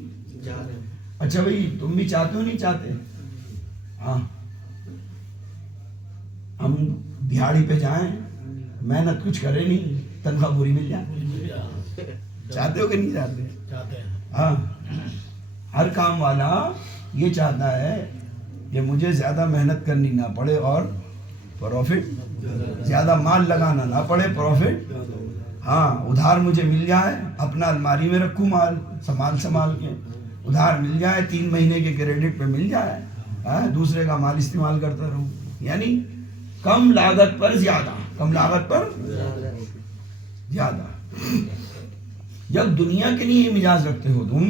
اچھا بھائی تم بھی چاہتے ہو نہیں چاہتے؟ ہاں ہم دیہاڑی پہ جائیں، محنت کچھ کرے نہیں، تنخواہ پوری مل جائے. چاہتے ہو کہ نہیں چاہتے؟ ہاں ہر کام والا یہ چاہتا ہے کہ مجھے زیادہ محنت کرنی نہ پڑے اور پروفٹ زیادہ مال لگانا نہ پڑے، پروفٹ ہاں ادھار مجھے مل جائے، اپنا الماری میں رکھوں مال سنبھال کے، ادھار مل جائے، 3 مہینے کے کریڈٹ پہ مل جائے، دوسرے کا مال استعمال کرتا رہوں. یعنی کم لاگت پر زیادہ. جب دنیا کے لیے مزاج رکھتے ہو تم،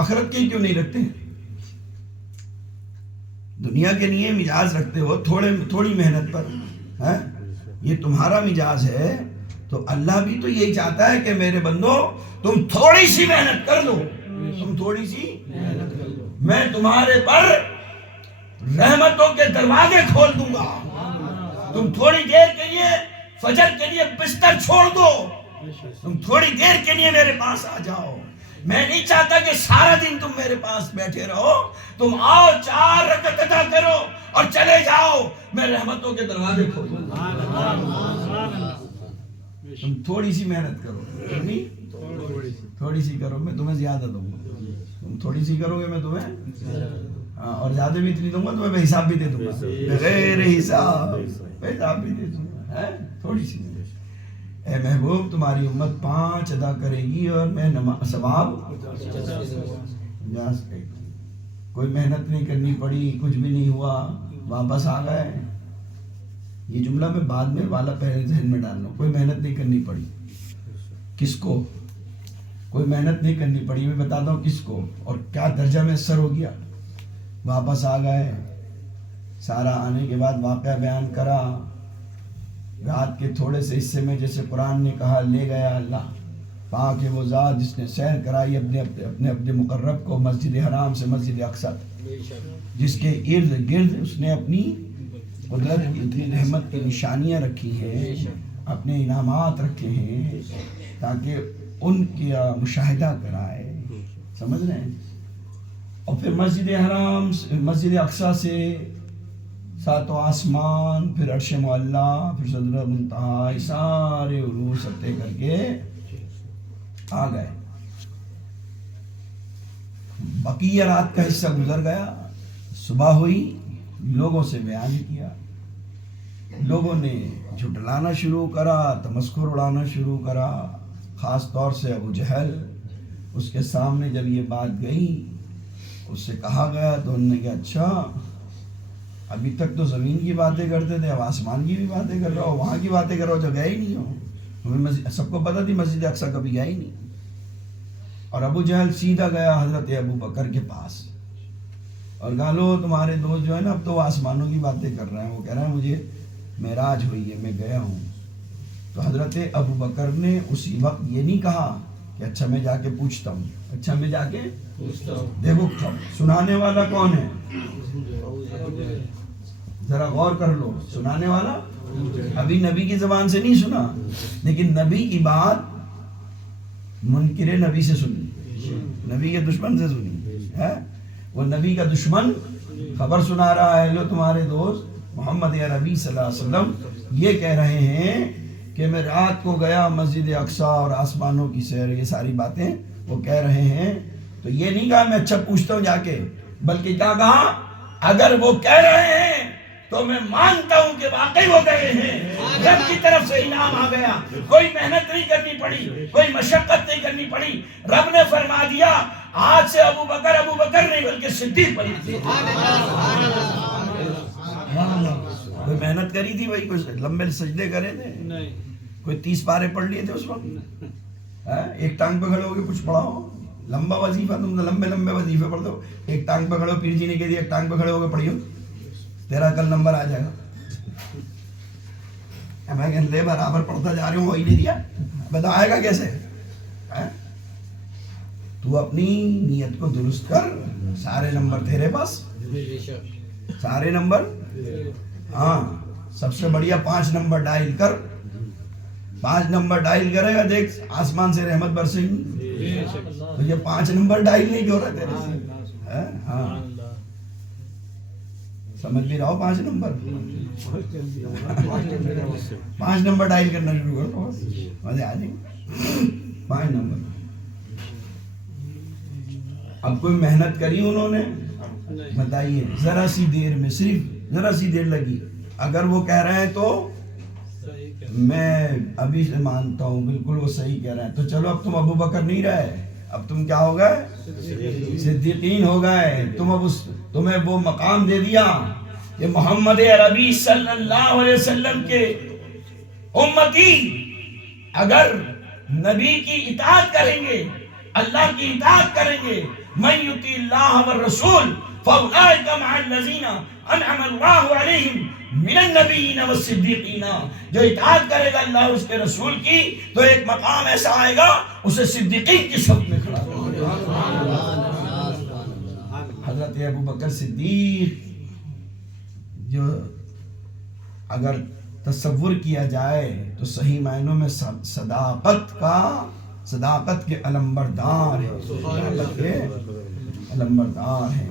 آخرت کے کیوں نہیں رکھتے؟ دنیا کے لیے مزاج رکھتے ہو تھوڑی محنت پر، یہ تمہارا مزاج ہے. تو اللہ بھی تو یہی چاہتا ہے کہ میرے بندو تم تھوڑی سی محنت کر لو، میں تمہارے پر رحمتوں کے دروازے کھول دوں گا. تم تھوڑی دیر کے لیے فجر کے لیے بستر چھوڑ دو، تم تھوڑی دیر کے لیے میرے پاس آ جاؤ. میں نہیں چاہتا کہ سارا دن تم میرے پاس بیٹھے رہو. تم آؤ 4 رکعت ادا کرو اور چلے جاؤ، میں رحمتوں کے دروازے کھول دوں گا. تم تھوڑی سی محنت کرو، تھوڑی سی کرو، میں تمہیں زیادہ دوں گا. تم تھوڑی سی کرو گے میں تمہیں اور زیادہ بھی اتنی دوں گا، تمہیں میں حساب بھی دے دوں گا، بغیر حساب بھی دے دوں گا. تھوڑی سی. اے محبوب تمہاری امت 5 ادا کرے گی اور میں ثواب. کوئی محنت نہیں کرنی پڑی، کچھ بھی نہیں ہوا، واپس آ گئے. یہ جملہ میں بعد میں والا پہلے ذہن میں ڈال لوں. کوئی محنت نہیں کرنی پڑی، کس کو کوئی محنت نہیں کرنی پڑی؟ میں بتاتا ہوں کس کو اور کیا درجہ میں اثر ہو گیا. واپس آ گئے، سارا آنے کے بعد واقعہ بیان کرا. رات کے تھوڑے سے حصے میں جیسے قرآن نے کہا لے گیا اللہ. پاک ہے وہ ذات جس نے سیر کرائی اپنے مقرب کو مسجد حرام سے مسجد اقصی، جس کے ارد گرد اس نے اپنی قدرت کی رحمت کی نشانیاں رکھی ہیں، اپنے انعامات رکھے ہیں تاکہ ان کا مشاہدہ کرائے. سمجھ رہے ہیں؟ اور پھر مسجد حرام مسجد اقصی سے 7 آسمان، پھر عرش معلیٰ، پھر سدرۃ منتہا، سارے عروج طے کر کے آ گئے. بقیہ رات کا حصہ گزر گیا. صبح ہوئی، لوگوں سے بیان کیا، لوگوں نے جھٹلانا شروع کرا، تمسخر اڑانا شروع کرا. خاص طور سے ابو جہل، اس کے سامنے جب یہ بات گئی، اس سے کہا گیا تو انہوں نے کہا اچھا ابھی تک تو زمین کی باتیں کرتے تھے، اب آسمان کی بھی باتیں کر رہا ہو، وہاں کی باتیں کر رہا ہو جو گئے ہی نہیں ہو. ہمیں سب کو پتہ تھی مسجد اقصی کبھی گیا ہی نہیں. اور ابو جہل سیدھا گیا حضرت ابو بکر کے پاس اور کہا لو تمہارے دوست جو ہے نا اب تو وہ آسمانوں کی باتیں کر رہے ہیں. وہ کہہ رہے ہیں مجھے معراج ہوئی ہے، میں گیا ہوں. تو حضرت ابو بکر نے اسی وقت یہ نہیں کہا کہ اچھا میں جا کے پوچھتا ہوں، اچھا میں جا کے پوچھتا ہوں. دیکھو سنانے والا کون ہے، ذرا غور کر لو. سنانے والا ابھی نبی کی زبان سے نہیں سنا، لیکن نبی کی بات منکر نبی سے سنی، نبی کے دشمن سے سنی ہے۔ وہ نبی کا دشمن خبر سنا رہا ہے، لو تمہارے دوست محمد عربی صلی اللہ علیہ وسلم یہ کہہ رہے ہیں کہ میں رات کو گیا مسجد اقصی اور آسمانوں کی سیر، یہ ساری باتیں وہ کہہ رہے ہیں۔ تو یہ نہیں کہا میں اچھا پوچھتا ہوں جا کے، بلکہ کیا کہا اگر وہ کہہ رہے ہیں تو میں مانتا ہوں کہ واقعی وہ کہے ہیں، رب کی طرف سے انعام آ گیا، کوئی محنت نہیں کرنی پڑی، کوئی مشقت نہیں کرنی پڑی، رب نے فرما دیا آج سے ابو بکر نہیں بلکہ صدیق بنی۔ کوئی محنت کری تھی بھائی، کوئی لمبے سجدے کرے تھے، کوئی 30 پارے پڑھ لیے تھے اس وقت؟ ایک ٹانگ پہ کھڑے ہو کے کچھ پڑھا ہو؟ لمبا وظیفہ تم تو لمبے وظیفے پڑھ دو، ایک ٹانگ پہ کھڑے ہو، پیر جی نے کہہ دیا ایک ٹانگ پہ کھڑے ہو کے پڑھیو، تیرا کل نمبر آ جائے گا۔ میں کہ لے برابر پڑھتا جا رہی ہوں، وہی نہیں دیا، بتا آئے گا کیسے؟ تو اپنی نیت کو درست کر، سارے نمبر تیرے پاس، سارے نمبر، ہاں سب سے بڑھیا 5 نمبر ڈائل کر، 5 نمبر ڈائل کرے گا دیکھ آسمان سے رحمت برسے گی۔ تو یہ 5 نمبر ڈائل نہیں کیوں رہا تیرے سے؟ ہاں سمجھ بھی رہا ہو 5 نمبر، 5 نمبر ڈائل کرنا شروع کر دو، مزے آ جائیں گے۔ 5 نمبر اب کوئی محنت کری انہوں نے؟ بتائیے، ذرا سی دیر میں، صرف ذرا سی دیر لگی۔ اگر وہ کہہ رہے ہیں تو میں ابھی سے مانتا ہوں بالکل وہ صحیح کہہ رہے ہیں، تو چلو اب تم ابو بکر نہیں رہے، اب تم کیا ہو گئے؟ صدیقین ہو گئے۔ تم اب تمہیں وہ مقام دے دیا کہ محمد عربی صلی اللہ علیہ وسلم کے امتی اگر نبی کی اطاعت کریں گے، اللہ کی اطاعت کریں گے، من یطیع اللہ والرسول فاولئک مع الذین انعم اللہ علیہم من النبیین والصدیقین، جو اطاعت کرے گا اللہ اور اس کے رسول کی تو ایک مقام ایسا آئے گا اسے صدیقین کی صف میں کھڑا ہوگا۔ حضرت ابو بکر صدیق جو اگر تصور کیا جائے تو صحیح معنوں میں صداقت کے علمبردار ہیں، صداقت کے علمبردار ہیں۔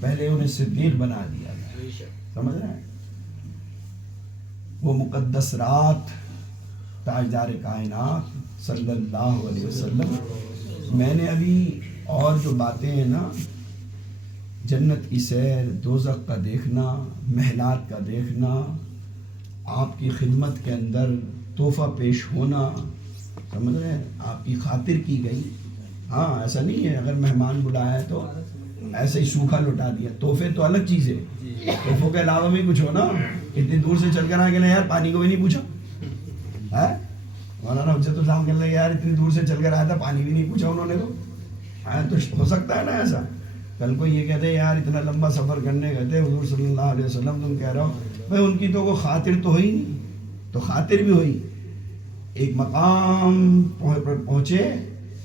پہلے انہیں صدیق بنا دیا گیا، سمجھ رہے ہیں؟ وہ مقدس رات تاجدار کائنات صلی اللہ علیہ وسلم، میں نے ابھی اور جو باتیں ہیں نا، جنت کی سیر، دوزخ کا دیکھنا، محلات کا دیکھنا، آپ کی خدمت کے اندر تحفہ پیش ہونا، سمجھ رہے ہیں، آپ کی خاطر کی گئی۔ ہاں ایسا نہیں ہے اگر مہمان بلایا تو ایسے ہی سوکھا لٹا دیا، تحفے تو الگ چیز ہے، تحفوں کے علاوہ بھی کچھ ہونا۔ اتنی دور سے چل کر آ کے یار پانی کو بھی نہیں پوچھا، مولانا حجت الاسلام کہنے لگے یار اتنی دور سے چل کر آیا تھا پانی بھی نہیں پوچھا انہوں نے تو ہو سکتا ہے نا ایسا؟ کل کو یہ کہتے ہیں یار اتنا لمبا سفر کرنے گئے تھے حضور صلی اللہ علیہ وسلم، تم کہہ رہا ہو بھائی ان کی تو کوئی خاطر تو ہوئی نہیں، تو خاطر بھی ہوئی۔ ایک مقام پہنچے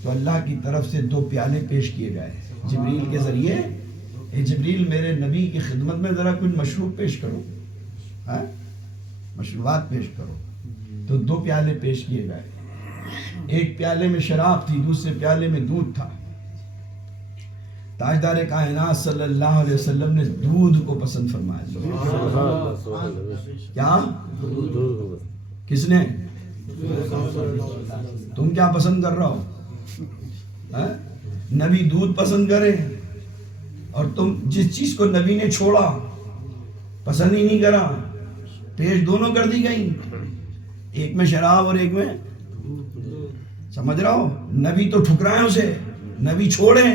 تو اللہ کی طرف سے 2 پیالے پیش کیے گئے جبریل کے ذریعے، اے جبریل میرے نبی کی خدمت میں ذرا کچھ مشروب پیش کرو، مشروبات پیش کرو۔ تو 2 پیالے پیش کیے گئے، ایک پیالے میں شراب تھی، دوسرے پیالے میں دودھ تھا۔ تاجدار کائنات صلی اللہ علیہ وسلم نے دودھ کو پسند فرمایا۔ کیا؟ کس نے؟ تم کیا پسند کر رہا ہو؟ نبی دودھ پسند کرے اور تم جس چیز کو نبی نے چھوڑا، پسند ہی نہیں کرا، پیش دونوں کر دی گئی، ایک میں شراب اور ایک میں، سمجھ رہا ہو؟ نبی تو ٹھکرائیں اسے، نبی چھوڑیں،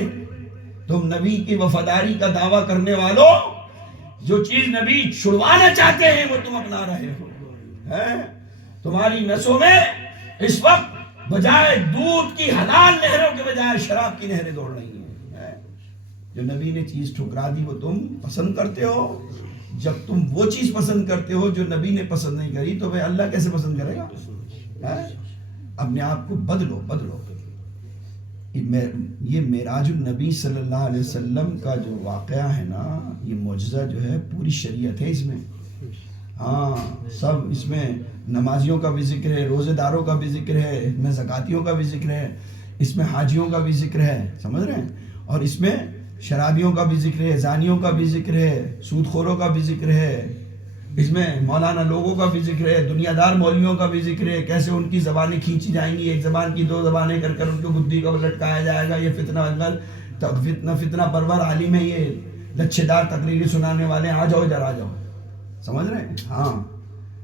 تم نبی کی وفاداری کا دعویٰ کرنے والوں جو چیز نبی چھڑوانا چاہتے ہیں وہ تم اپنا رہے ہو۔ تمہاری نسوں میں اس وقت بجائے دودھ کی حلال نہروں کے بجائے شراب کی نہریں دوڑ رہی ہیں۔ جو نبی نے چیز ٹھکرا دی وہ تم پسند کرتے ہو۔ جب تم وہ چیز پسند کرتے ہو جو نبی نے پسند نہیں کری تو اللہ کیسے پسند کرے گا؟ اپنے آپ کو بدلو۔ یہ معراج النبی صلی اللہ علیہ وسلم کا جو واقعہ ہے نا، یہ معجزہ جو ہے پوری شریعت ہے اس میں۔ ہاں سب اس میں نمازیوں کا بھی ذکر ہے، روزے داروں کا بھی ذکر ہے، اس میں زکاتیوں کا بھی ذکر ہے، اس میں حاجیوں کا بھی ذکر ہے، سمجھ رہے ہیں، اور اس میں شرابیوں کا بھی ذکر ہے، زانیوں کا بھی ذکر ہے، سود خوروں کا بھی ذکر ہے، اس میں مولانا لوگوں کا بھی ذکر ہے، دنیا دار مولویوں کا بھی ذکر ہے، کیسے ان کی زبانیں کھینچی جائیں گی، ایک زبان کی دو زبانیں کر کر ان کو گدی کو لٹکایا جائے گا، یہ فتنہ پرور عالم ہے، یہ لچھے دار تقریری سنانے والے، آ جاؤ ادھر آ جاؤ، سمجھ رہے ہیں؟ ہاں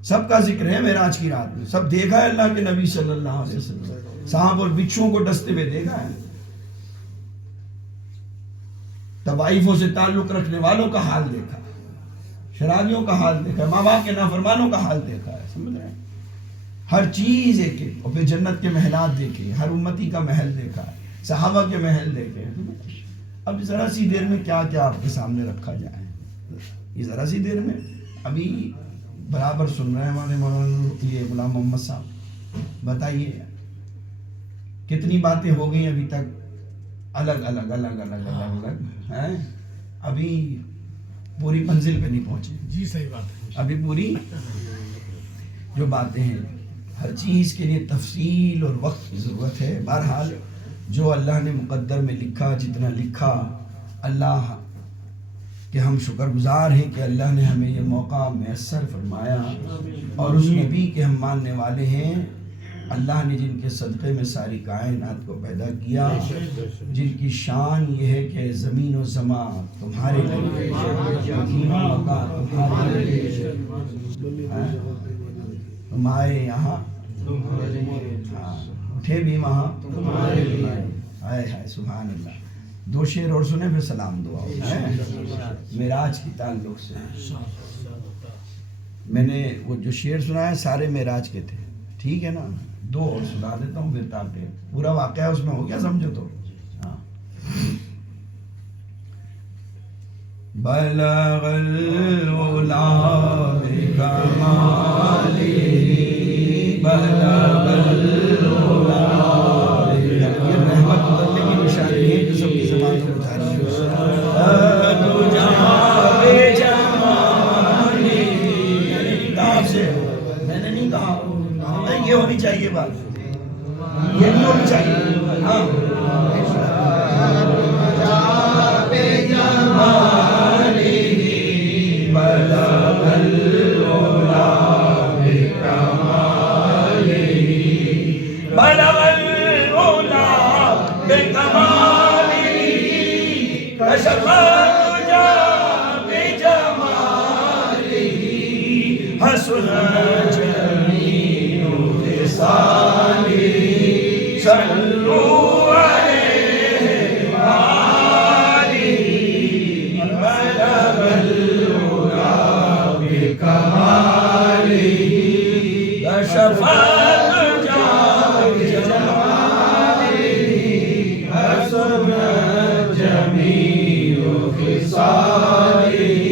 سب کا ذکر ہے معراج کی رات میں، سب دیکھا ہے اللہ کے نبی صلی اللہ علیہ وسلم، سانپ اور بچھوؤں کو ڈستے ہوئے دیکھا ہے، طوائفوں سے تعلق رکھنے والوں کا حال دیکھا ہے، شرابیوں کا حال دیکھا ہے، ماں باپ کے نافرمانوں کا حال دیکھا ہے، سمجھ رہے ہیں؟ ہر چیز ایک اور پھر جنت کے محلات دیکھے، ہر امتی کا محل دیکھا ہے، صحابہ کے محل دیکھے، اب ذرا سی دیر میں کیا کیا آپ کے سامنے رکھا جائے، یہ ذرا سی دیر میں ابھی برابر سن رہے ہیں ہمارے مولانا یہ غلام محمد صاحب، بتائیے کتنی باتیں ہو گئی ابھی تک، الگ الگ ہیں، ابھی پوری منزل پہ نہیں پہنچے، جی صحیح بات ہے، ابھی پوری جو باتیں ہیں، ہر چیز کے لیے تفصیل اور وقت کی ضرورت ہے، بہرحال جو اللہ نے مقدر میں لکھا، جتنا لکھا، اللہ کہ ہم شکر گزار ہیں کہ اللہ نے ہمیں یہ موقع میسر فرمایا، اور اس نبی کے ہم ماننے والے ہیں، اللہ نے جن کے صدقے میں ساری کائنات کو پیدا کیا، جن کی شان یہ ہے کہ زمین و زمان تمہارے لیے، زمین و مکان تمہارے لیے، تمہارے یہاں اٹھے بھی وہاں تمہارے لیے، ہائے ہائے سبحان اللہ، دو شعر اور سنیں پھر سلام دعا معراج کی تعلق سے۔ میں نے وہ جو شعر سنا ہے سارے معراج کے تھے، ٹھیک ہے نا، دو اور سنا دیتا ہوں پھر تاکہ پورا واقعہ اس میں ہو گیا سمجھو تو۔ ہاں بلغ العلا بکمالہ، بلغ العلا، یہ رحمت بدلنے کی نشانی ہے جو سب کی زبانوں میں جاری ہے۔ میں نے نہیں کہا یہ ہونی چاہیے بات، یہ نہیں ہونی چاہیے، ہاں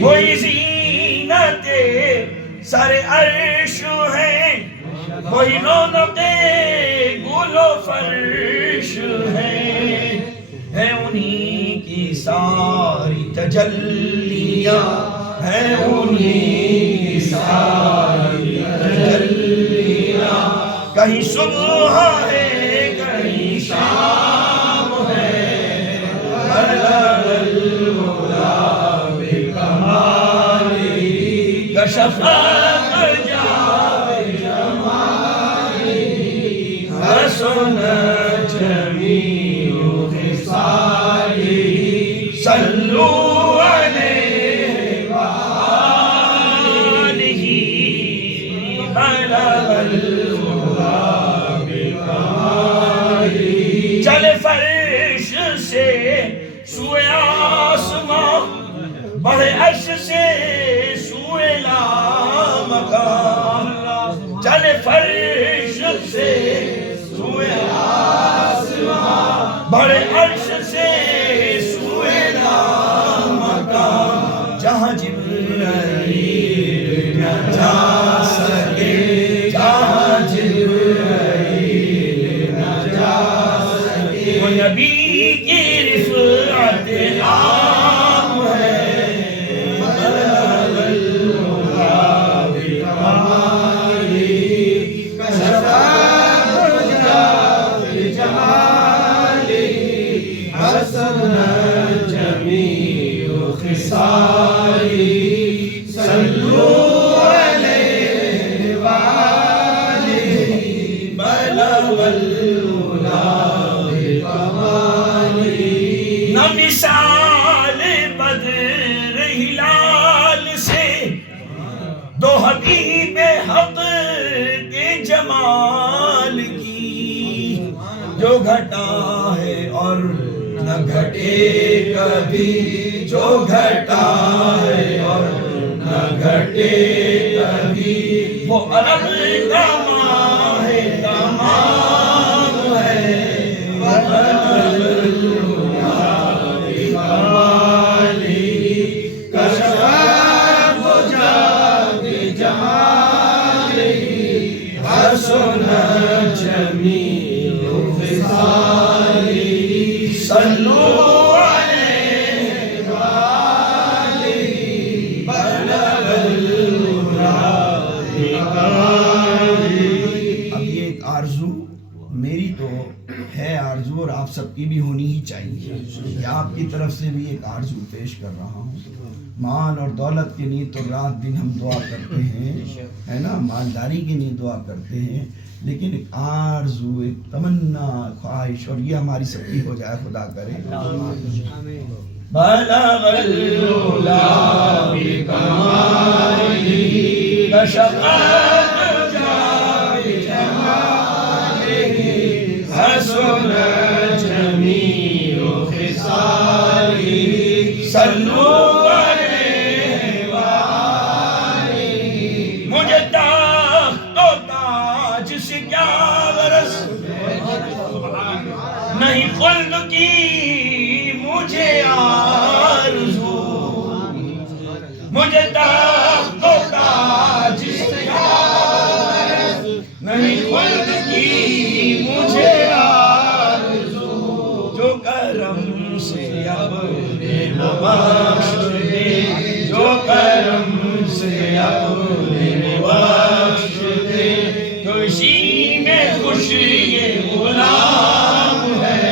وہی زینت سارے عرش ہیں، وہی رونق گل و فرش ہے انہی کی ساری تجلیاں، ہے انہی کی ساری تجلیاں، کہیں صبح ہے کہیں شام ہے، کشف حسن جمیع خصالہ، صلوا علیہ وآلہ، بلغ العلا بکمالہ، چلے فرش سے سوئے آسمان، بڑھے عرش سے سوئے لامکان، چلے فرش سے سوئے آسمان، بڑھے عرش سے سوئے لامکان، جہاں جبرائیل نہ جا سکے، جہاں جبرائیل نہ جا سکے، وہ نبی کی رفعت عام ہے، بلغ العلا جميع خصاله صلوا عليه وآله بلغ العلا بكماله نہ مثال بدر ہلال سے دو حبیب حق کے جمال کی جو گھٹا ہے اور نہ گھٹے کبھی جو گھٹا ہے اور نہ گھٹے کبھی وہ عرب کا ماہ تمام ہے اب یہ ایک آرزو میری تو ہے آرزو اور آپ سب کی بھی ہونی ہی چاہیے کہ آپ کی طرف سے بھی ایک آرزو پیش کر رہا ہوں. مال اور دولت کے لیے تو رات دن ہم دعا کرتے ہیں ہے نا, مالداری کے لیے دعا کرتے ہیں, لیکن ایک آرزو, ایک تمنا, خواہش, اور یہ ہماری سب کی ہو جائے, خدا کرے. بلغ العلا بکمالہ کشف الدجى بجمالہ حسن جمیع خصالہ صلوا علیہ وآلہ. مجھے تخت و تاج سے کیا غرض, نہیں خلد کی مجھے آرزو, مجھے تخت و تاج سے کیا غرض, نہیں خلد کی مجھے آرزو. جو کرم سے اپنے بخش دے, جو کرم سے اپنے بخش دے, تو اسی میں خوشی یہ غلام ہے.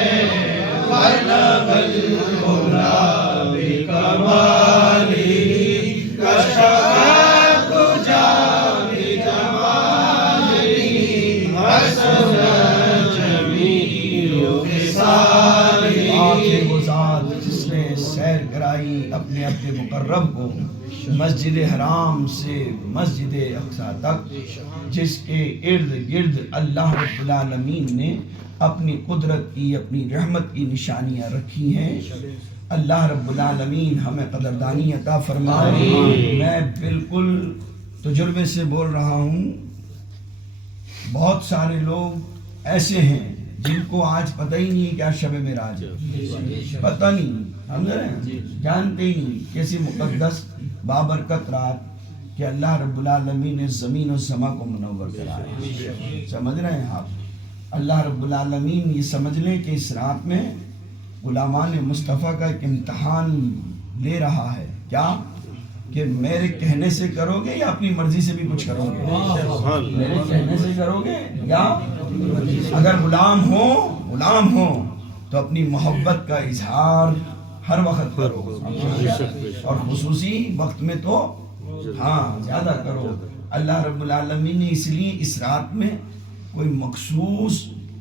بلغ العلا بکمالہ کشف الدجى بجمالہ حسن جمیع خصالہ. آخر وہ ذات جس نے سیر کرائی اپنے اپنے مقرب کو مسجد حرام سے مسجد اقصی تک, جس کے ارد گرد اللہ رب العالمین نے اپنی قدرت کی, اپنی رحمت کی نشانیاں رکھی ہیں. اللہ رب العالمین ہمیں قدردانی عطا فرمائے. میں بالکل تجربے سے بول رہا ہوں, بہت سارے لوگ ایسے ہیں جن کو آج پتہ ہی نہیں کیا شب معراج ہے, پتہ نہیں, سمجھ رہے ہیں, جانتے ہی نہیں کیسی مقدس بابرکت رات کہ اللہ رب العالمین نے زمین و سما کو منور کرایا. سمجھ رہے ہیں آپ, اللہ رب العالمین یہ سمجھ لیں کہ اس رات میں غلامان مصطفیٰ کا ایک امتحان لے رہا ہے. کیا کہ میرے کہنے سے کرو گے یا اپنی مرضی سے بھی کچھ کرو گے؟ میرے کہنے سے کرو گے یا اگر غلام ہو تو اپنی محبت کا اظہار ہر وقت کرو, اور خصوصی وقت میں تو ہاں زیادہ کرو. اللہ رب العالمین نے اس لیے اس رات میں کوئی مخصوص,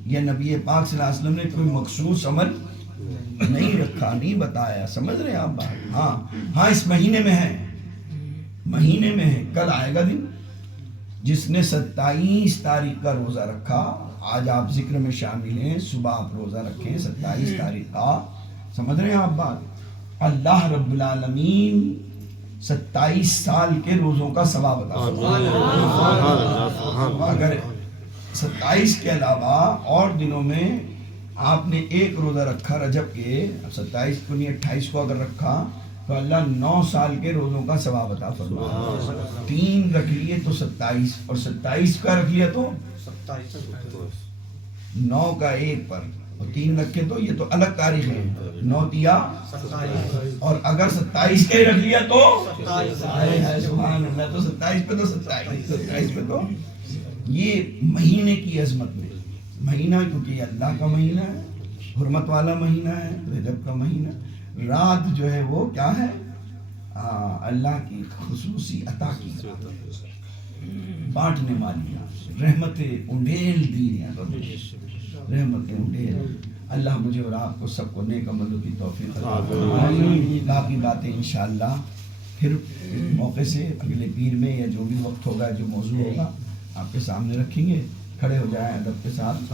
یا نبی پاک صلی اللہ علیہ وسلم نے کوئی مخصوص عمل نہیں رکھا, نہیں بتایا. سمجھ رہے ہیں آپ بات؟ ہاں اس مہینے میں ہے, مہینے میں ہے. کل آئے گا دن جس نے 27 تاریخ کا روزہ رکھا, آج آپ ذکر میں شامل ہیں, صبح آپ روزہ رکھیں 27 تاریخ کا. سمجھ رہے ہیں آپ بات؟ اللہ رب العالمین 27 سال کے روزوں کا ثواب عطا فرمائے. اگر 27 کے علاوہ اور دنوں میں آپ نے ایک روزہ رکھا رجب کے, 27 کو نہیں 28 کو اگر رکھا تو اللہ 9 سال کے روزوں کا ثواب عطا فرمائے. 3 رکھ لیے تو 27, اور 27 کا رکھ لیا تو 9 کا 1 پر, اور 3 رکھے تو یہ تو الگ تاریخ ہے, 9 دیا, اور اگر 27 کے رکھ لیا تو سبحان اللہ, تو 27 پہ تو 27 پہ تو. یہ مہینے کی عظمت میں, مہینہ کیونکہ یہ اللہ کا مہینہ ہے, حرمت والا مہینہ ہے، رجب کا مہینہ. رات جو ہے وہ کیا ہے؟ اللہ کی خصوصی عطا کی بانٹنے والی رحمتیں انڈیل دی ہیں. رحمتیں انڈیل. اللہ مجھے اور آپ کو سب کو نیک عملوں کی توفیق عطا فرمائے. باقی باتیں انشاءاللہ پھر موقع سے اگلے پیر میں یا جو بھی وقت ہوگا، جو موضوع ہوگا آپ کے سامنے رکھیں گے. کھڑے ہو جائیں ادب کے ساتھ.